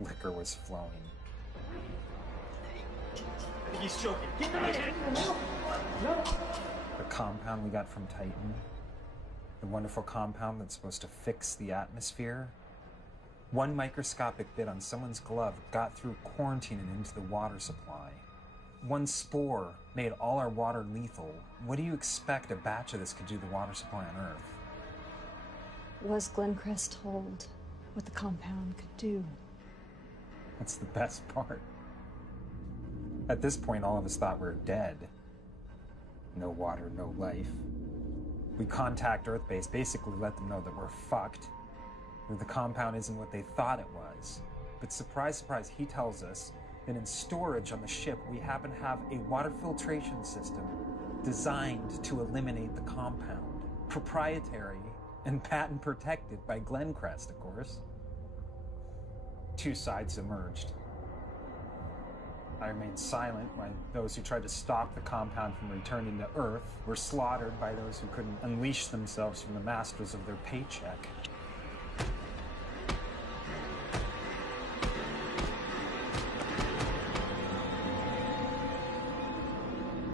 Liquor was flowing. I think he's choking. Get him in! No! The compound we got from Titan, the wonderful compound that's supposed to fix the atmosphere, one microscopic bit on someone's glove got through quarantine and into the water supply. One spore made all our water lethal. What do you expect a batch of this could do to the water supply on Earth? Was Glencrest told what the compound could do? That's the best part. At this point, all of us thought we were dead. No water, no life. We contact Earthbase, basically let them know that we're fucked, that the compound isn't what they thought it was. But surprise, surprise, he tells us that in storage on the ship, we happen to have a water filtration system designed to eliminate the compound. Proprietary and patent protected by Glencrest, of course. Two sides emerged. I remained silent while those who tried to stop the compound from returning to Earth were slaughtered by those who couldn't unleash themselves from the masters of their paycheck.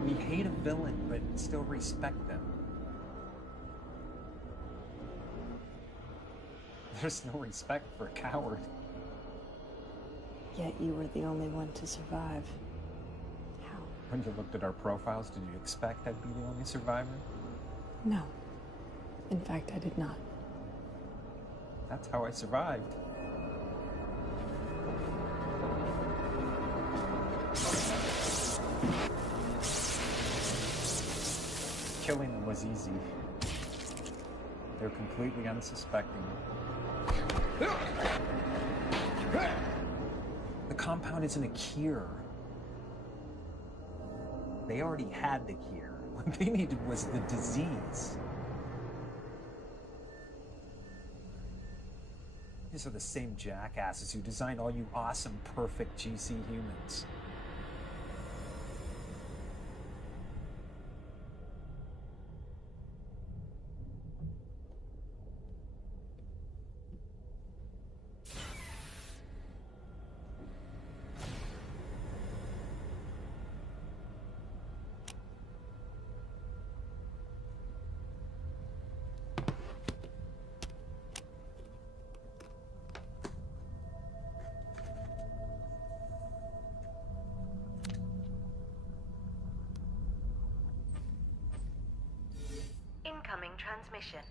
We hate a villain, but still respect them. There's no respect for a coward. Yet you were the only one to survive. How? When you looked at our profiles, did you expect I'd be the only survivor? No. In fact, I did not. That's how I survived. Killing them was easy. They're completely unsuspecting. The compound isn't a cure. They already had the cure. What they needed was the disease. These are the same jackasses who designed all you awesome, perfect GC humans. Incoming transmission.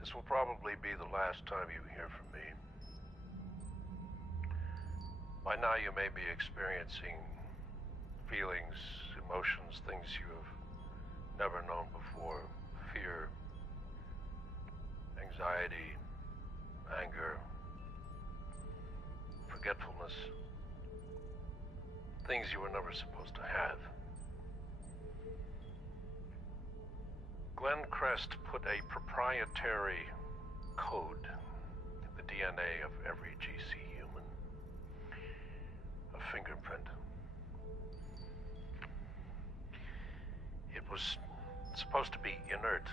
This will probably be the last time you hear from me. By now you may be experiencing feelings, emotions, things you have never known before. Fear, anxiety, anger, forgetfulness. Things you were never supposed to have. Glencrest put a proprietary code in the DNA of every GC human. A fingerprint. It was It's supposed to be inert.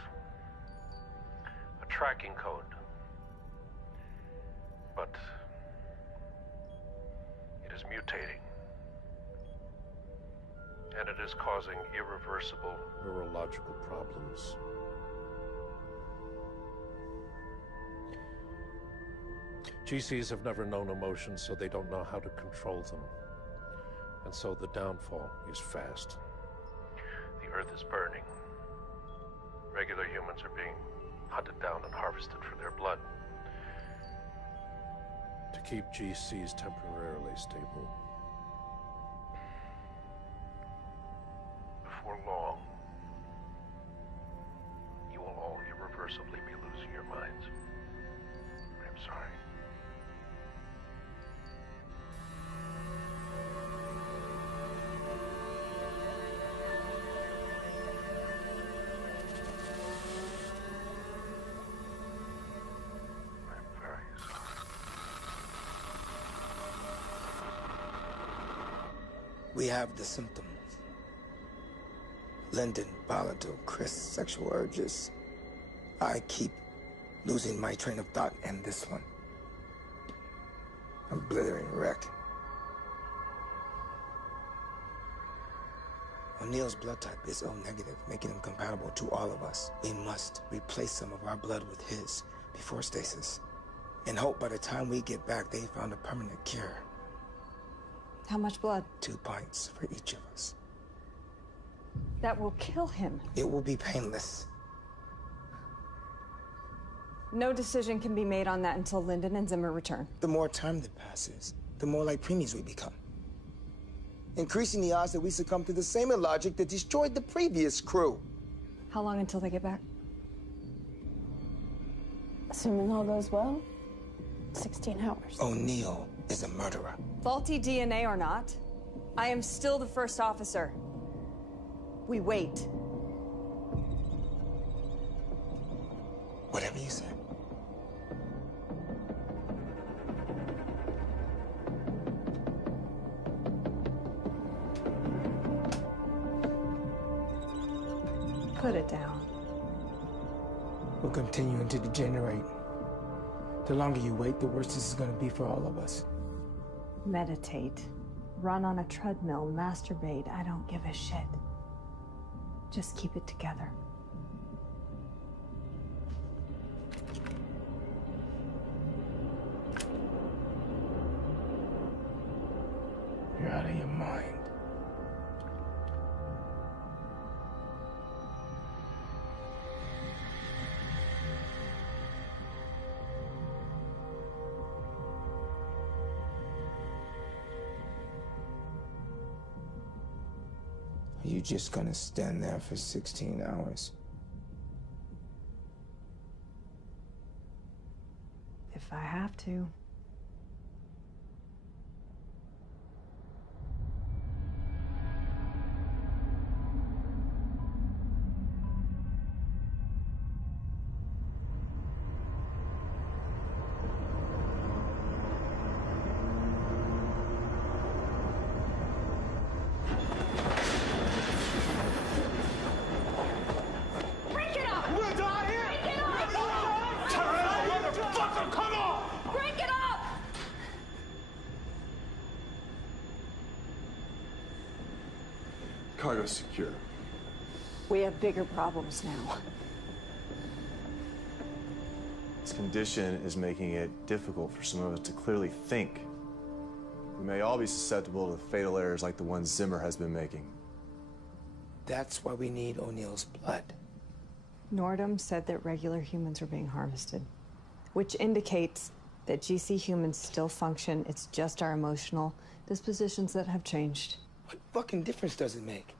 A tracking code. But it is mutating. And it is causing irreversible neurological problems. GCs have never known emotions, so they don't know how to control them. And so the downfall is fast. The Earth is burning. Regular humans are being hunted down and harvested for their blood to keep GCs temporarily stable. Before long, you will all irreversibly be losing your minds. I'm sorry. We have the symptoms. Linden, volatile, Chris, sexual urges. I keep losing my train of thought, and this one. A blithering wreck. O'Neill's blood type is O negative, making him compatible to all of us. We must replace some of our blood with his before stasis. And hope by the time we get back, they found a permanent cure. How much blood? 2 pints for each of us. That will kill him. It will be painless. No decision can be made on that until Linden and Zimmer return. The more time that passes, the more like preemies we become. Increasing the odds that we succumb to the same illogic that destroyed the previous crew. How long until they get back? Assuming all goes well, 16 hours. O'Neill is a murderer. Faulty DNA or not, I am still the first officer. We wait. Whatever you say. Put it down. We're continuing to degenerate. The longer you wait, the worse this is going to be for all of us. Meditate. Run on a treadmill, masturbate. I don't give a shit. Just keep it together. You're out of your mind. Are you just gonna stand there for 16 hours? If I have to. Cargo's secure. We have bigger problems now. This condition is making it difficult for some of us to clearly think. We may all be susceptible to fatal errors like the ones Zimmer has been making. That's why we need O'Neill's blood. Nordum said that regular humans are being harvested, which indicates that GC humans still function. It's just our emotional dispositions that have changed. What fucking difference does it make?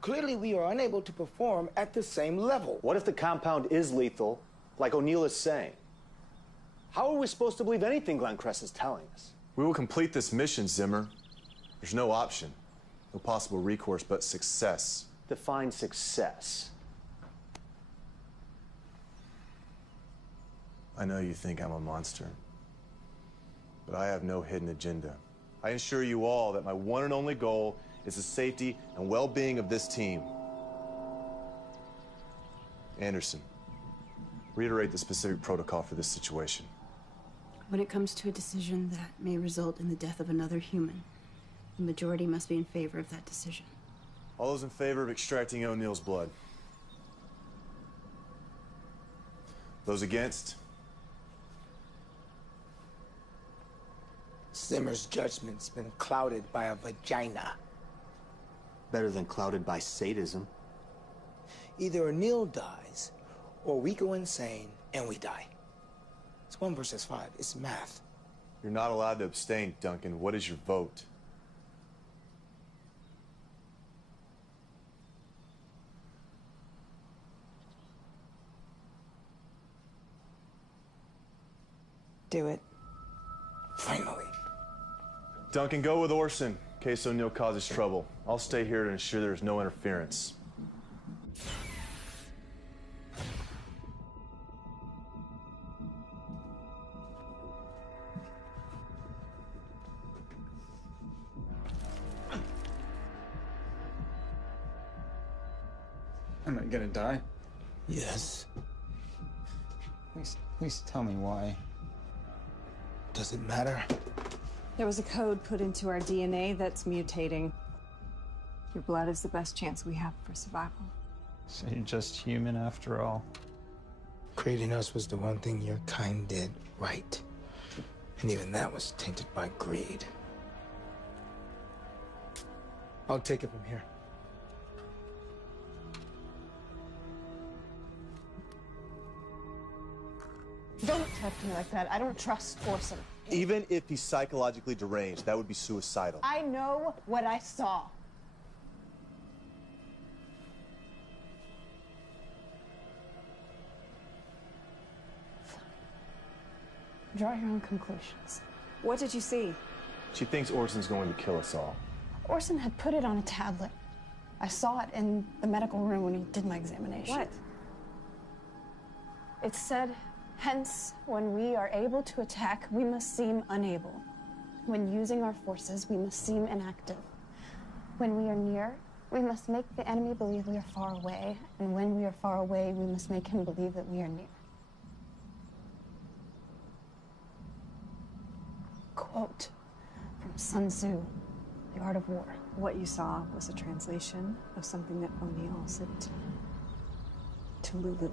Clearly, we are unable to perform at the same level. What if the compound is lethal, like O'Neill is saying? How are we supposed to believe anything Glenn Cress is telling us? We will complete this mission, Zimmer. There's no option. No possible recourse but success. Define success. I know you think I'm a monster, but I have no hidden agenda. I assure you all that my one and only goal is the safety and well-being of this team. Anderson, reiterate the specific protocol for this situation. When it comes to a decision that may result in the death of another human, the majority must be in favor of that decision. All those in favor of extracting O'Neill's blood? Those against? Zimmer's judgment's been clouded by a vagina. Better than clouded by sadism. Either O'Neill dies, or we go insane and we die. It's 1 versus 5. It's math. You're not allowed to abstain, Duncan. What is your vote? Do it. Finally. Duncan, go with Orson in case O'Neill causes trouble. I'll stay here to ensure there's no interference. Am I gonna die? Yes. Please tell me why. Does it matter? There was a code put into our DNA that's mutating. Your blood is the best chance we have for survival. So you're just human after all. Creating us was the one thing your kind did right. And even that was tainted by greed. I'll take it from here. Don't touch me like that. I don't trust Orson. Even if he's psychologically deranged, that would be suicidal. I know what I saw. Draw your own conclusions. What did you see? She thinks Orson's going to kill us all. Orson had put it on a tablet. I saw it in the medical room when he did my examination. What? It said, hence, when we are able to attack, we must seem unable. When using our forces, we must seem inactive. When we are near, we must make the enemy believe we are far away. And when we are far away, we must make him believe that we are near. Quote from Sun Tzu, The Art of War. What you saw was a translation of something that O'Neill said to Lulu.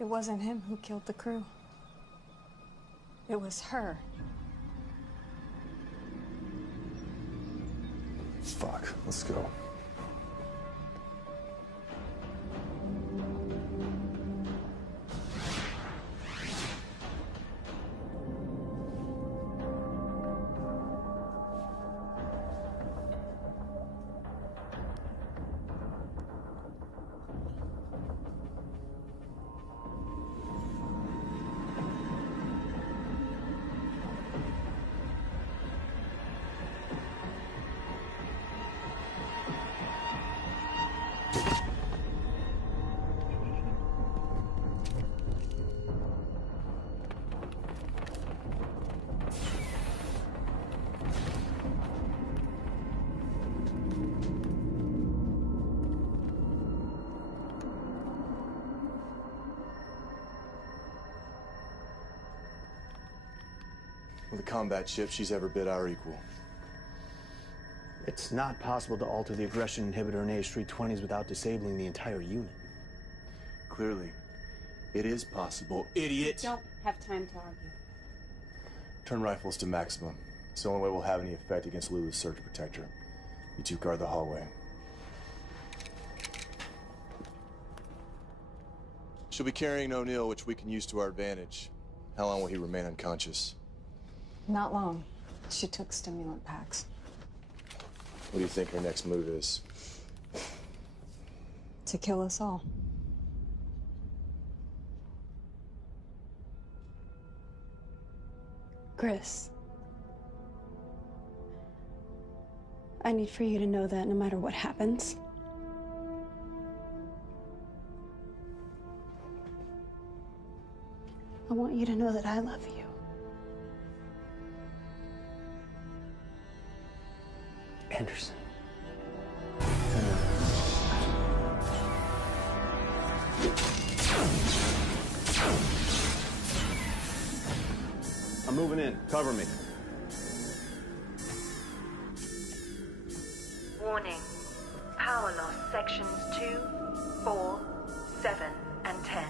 It wasn't him who killed the crew. It was her. Fuck, let's go. With a combat ship, she's every bit our equal. It's not possible to alter the aggression inhibitor in AH-320s without disabling the entire unit. Clearly, it is possible, idiot! Don't have time to argue. Turn rifles to maximum. It's the only way we'll have any effect against Lulu's surge protector. You two guard the hallway. She'll be carrying O'Neill, which we can use to our advantage. How long will he remain unconscious? Not long. She took stimulant packs. What do you think her next move is? To kill us all. Chris, I need for you to know that no matter what happens, I want you to know that I love you. Anderson. I'm moving in. Cover me. Warning. Power loss sections 2, 4, 7, and 10.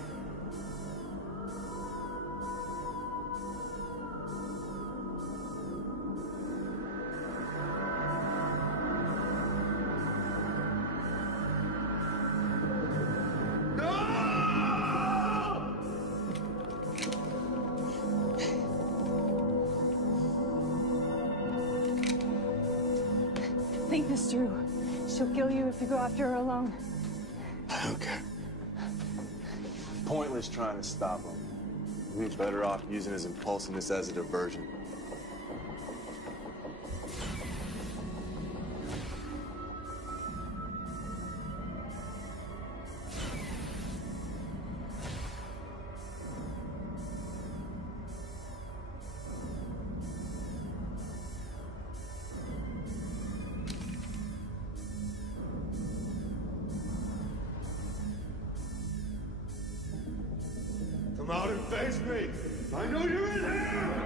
Think this through. She'll kill you if you go after her alone. I don't care. Pointless trying to stop him. We'd be better off using his impulsiveness as a diversion. Come out and face me! I know you're in here!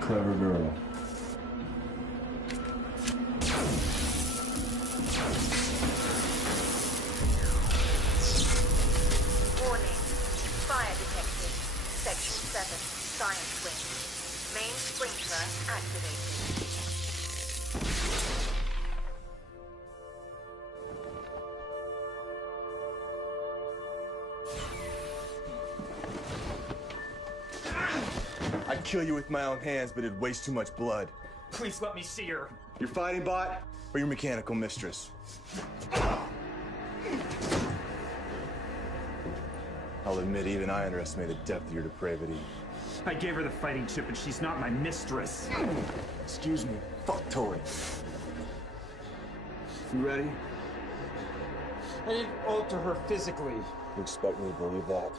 Clever girl. Warning. Fire detected. Section 7. Science wing. Main sprinkler activated. I'd kill you with my own hands, but it'd waste too much blood. Please let me see her. Your fighting bot or your mechanical mistress? I'll admit, even I underestimate the depth of your depravity. I gave her the fighting chip and she's not my mistress. Excuse me, fucktoid. You ready? I didn't alter her physically. You expect me to believe that?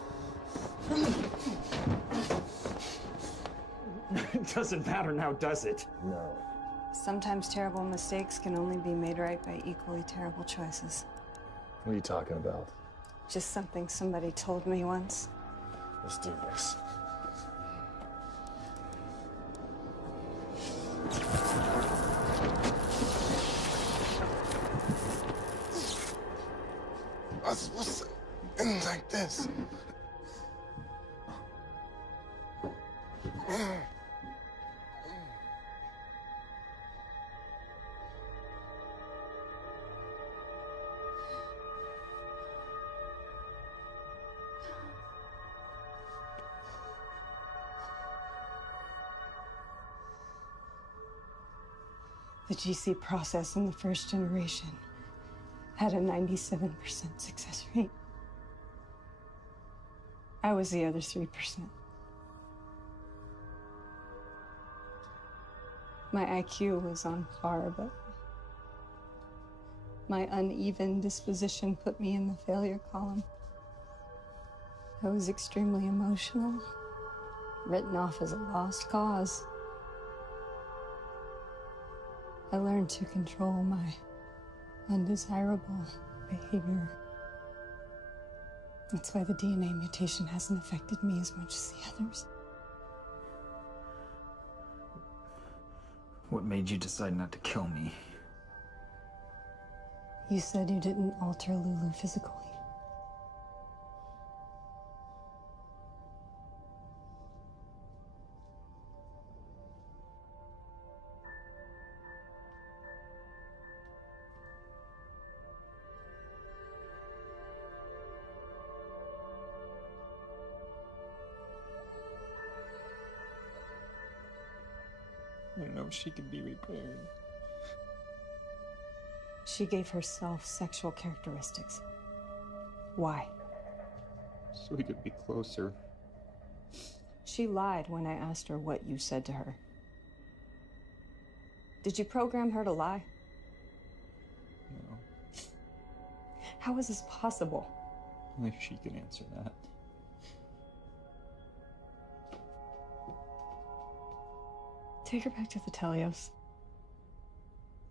It doesn't matter now, does it? No. Sometimes terrible mistakes can only be made right by equally terrible choices. What are you talking about? Just something somebody told me once. Let's do this. What's like this? The GC process in the first generation had a 97% success rate. I was the other 3%. My IQ was on par, but my uneven disposition put me in the failure column. I was extremely emotional, written off as a lost cause. I learned to control my undesirable behavior. That's why the DNA mutation hasn't affected me as much as the others. What made you decide not to kill me? You said you didn't alter Lulu physically. I don't know if she can be repaired. She gave herself sexual characteristics. Why? So we could be closer. She lied when I asked her what you said to her. Did you program her to lie? No. How is this possible? Only she can answer that. Take her back to the Telios.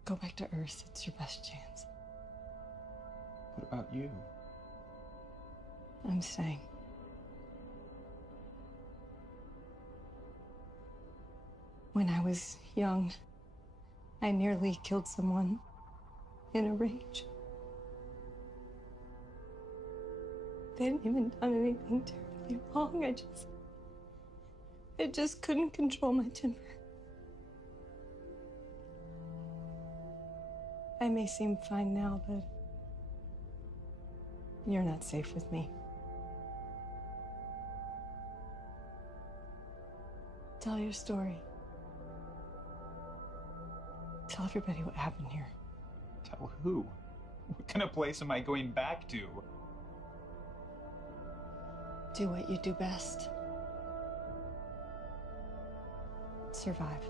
Go back to Earth. It's your best chance. What about you? I'm staying. When I was young, I nearly killed someone in a rage. They hadn't even done anything terribly wrong. I just couldn't control my temper. I may seem fine now, but you're not safe with me. Tell your story. Tell everybody what happened here. Tell who? What kind of place am I going back to? Do what you do best. Survive.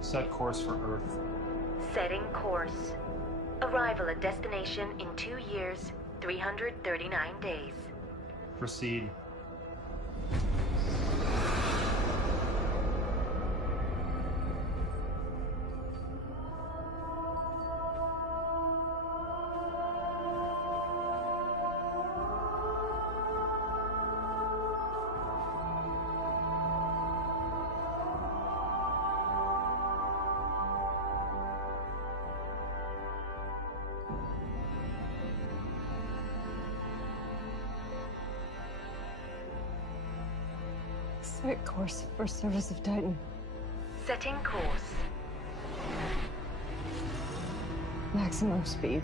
Set course for Earth. Setting course. Arrival at destination in 2 years, 339 days. Proceed. Set course for service of Titan. Setting course. Maximum speed.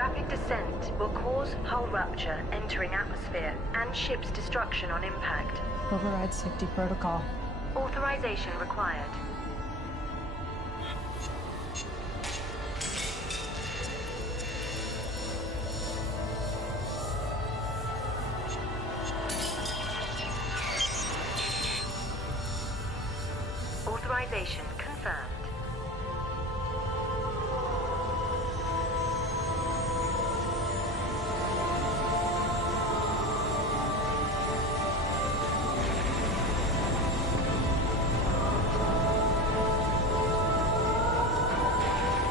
Rapid descent will cause hull rupture entering atmosphere and ship's destruction on impact. Override safety protocol. Authorization required. Authorization confirmed.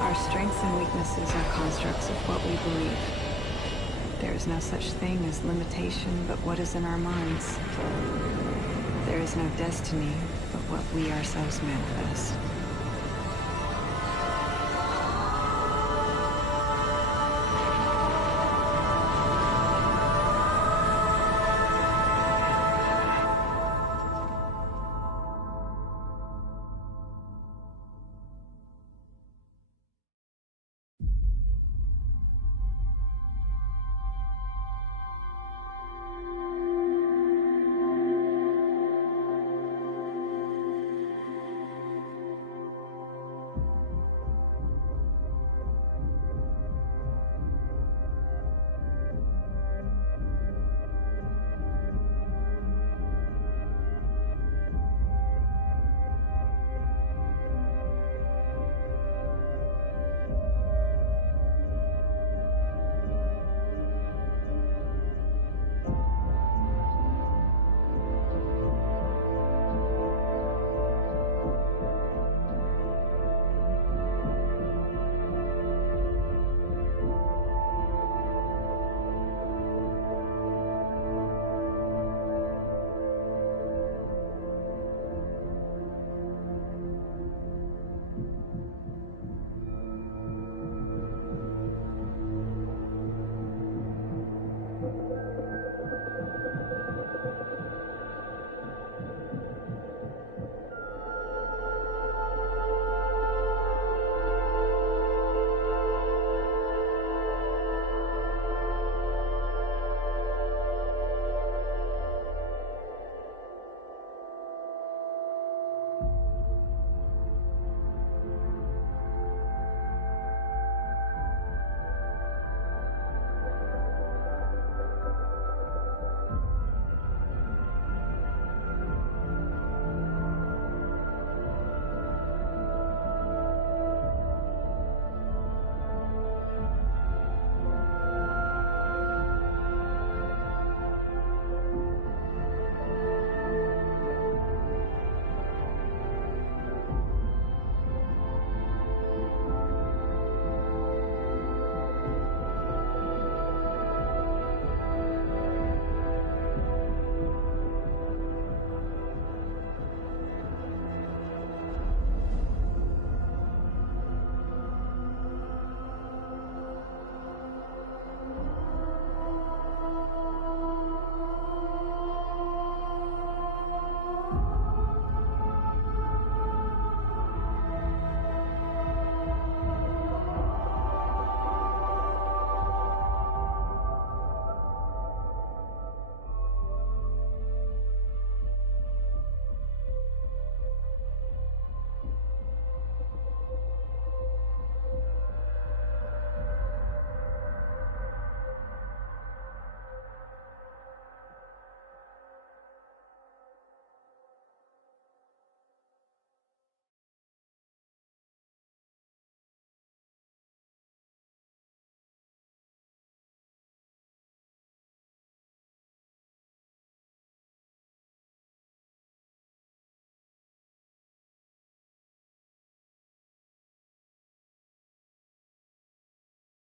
Our strengths and weaknesses are constructs of what we believe. There is no such thing as limitation but what is in our minds. There is no destiny but what we ourselves manifest.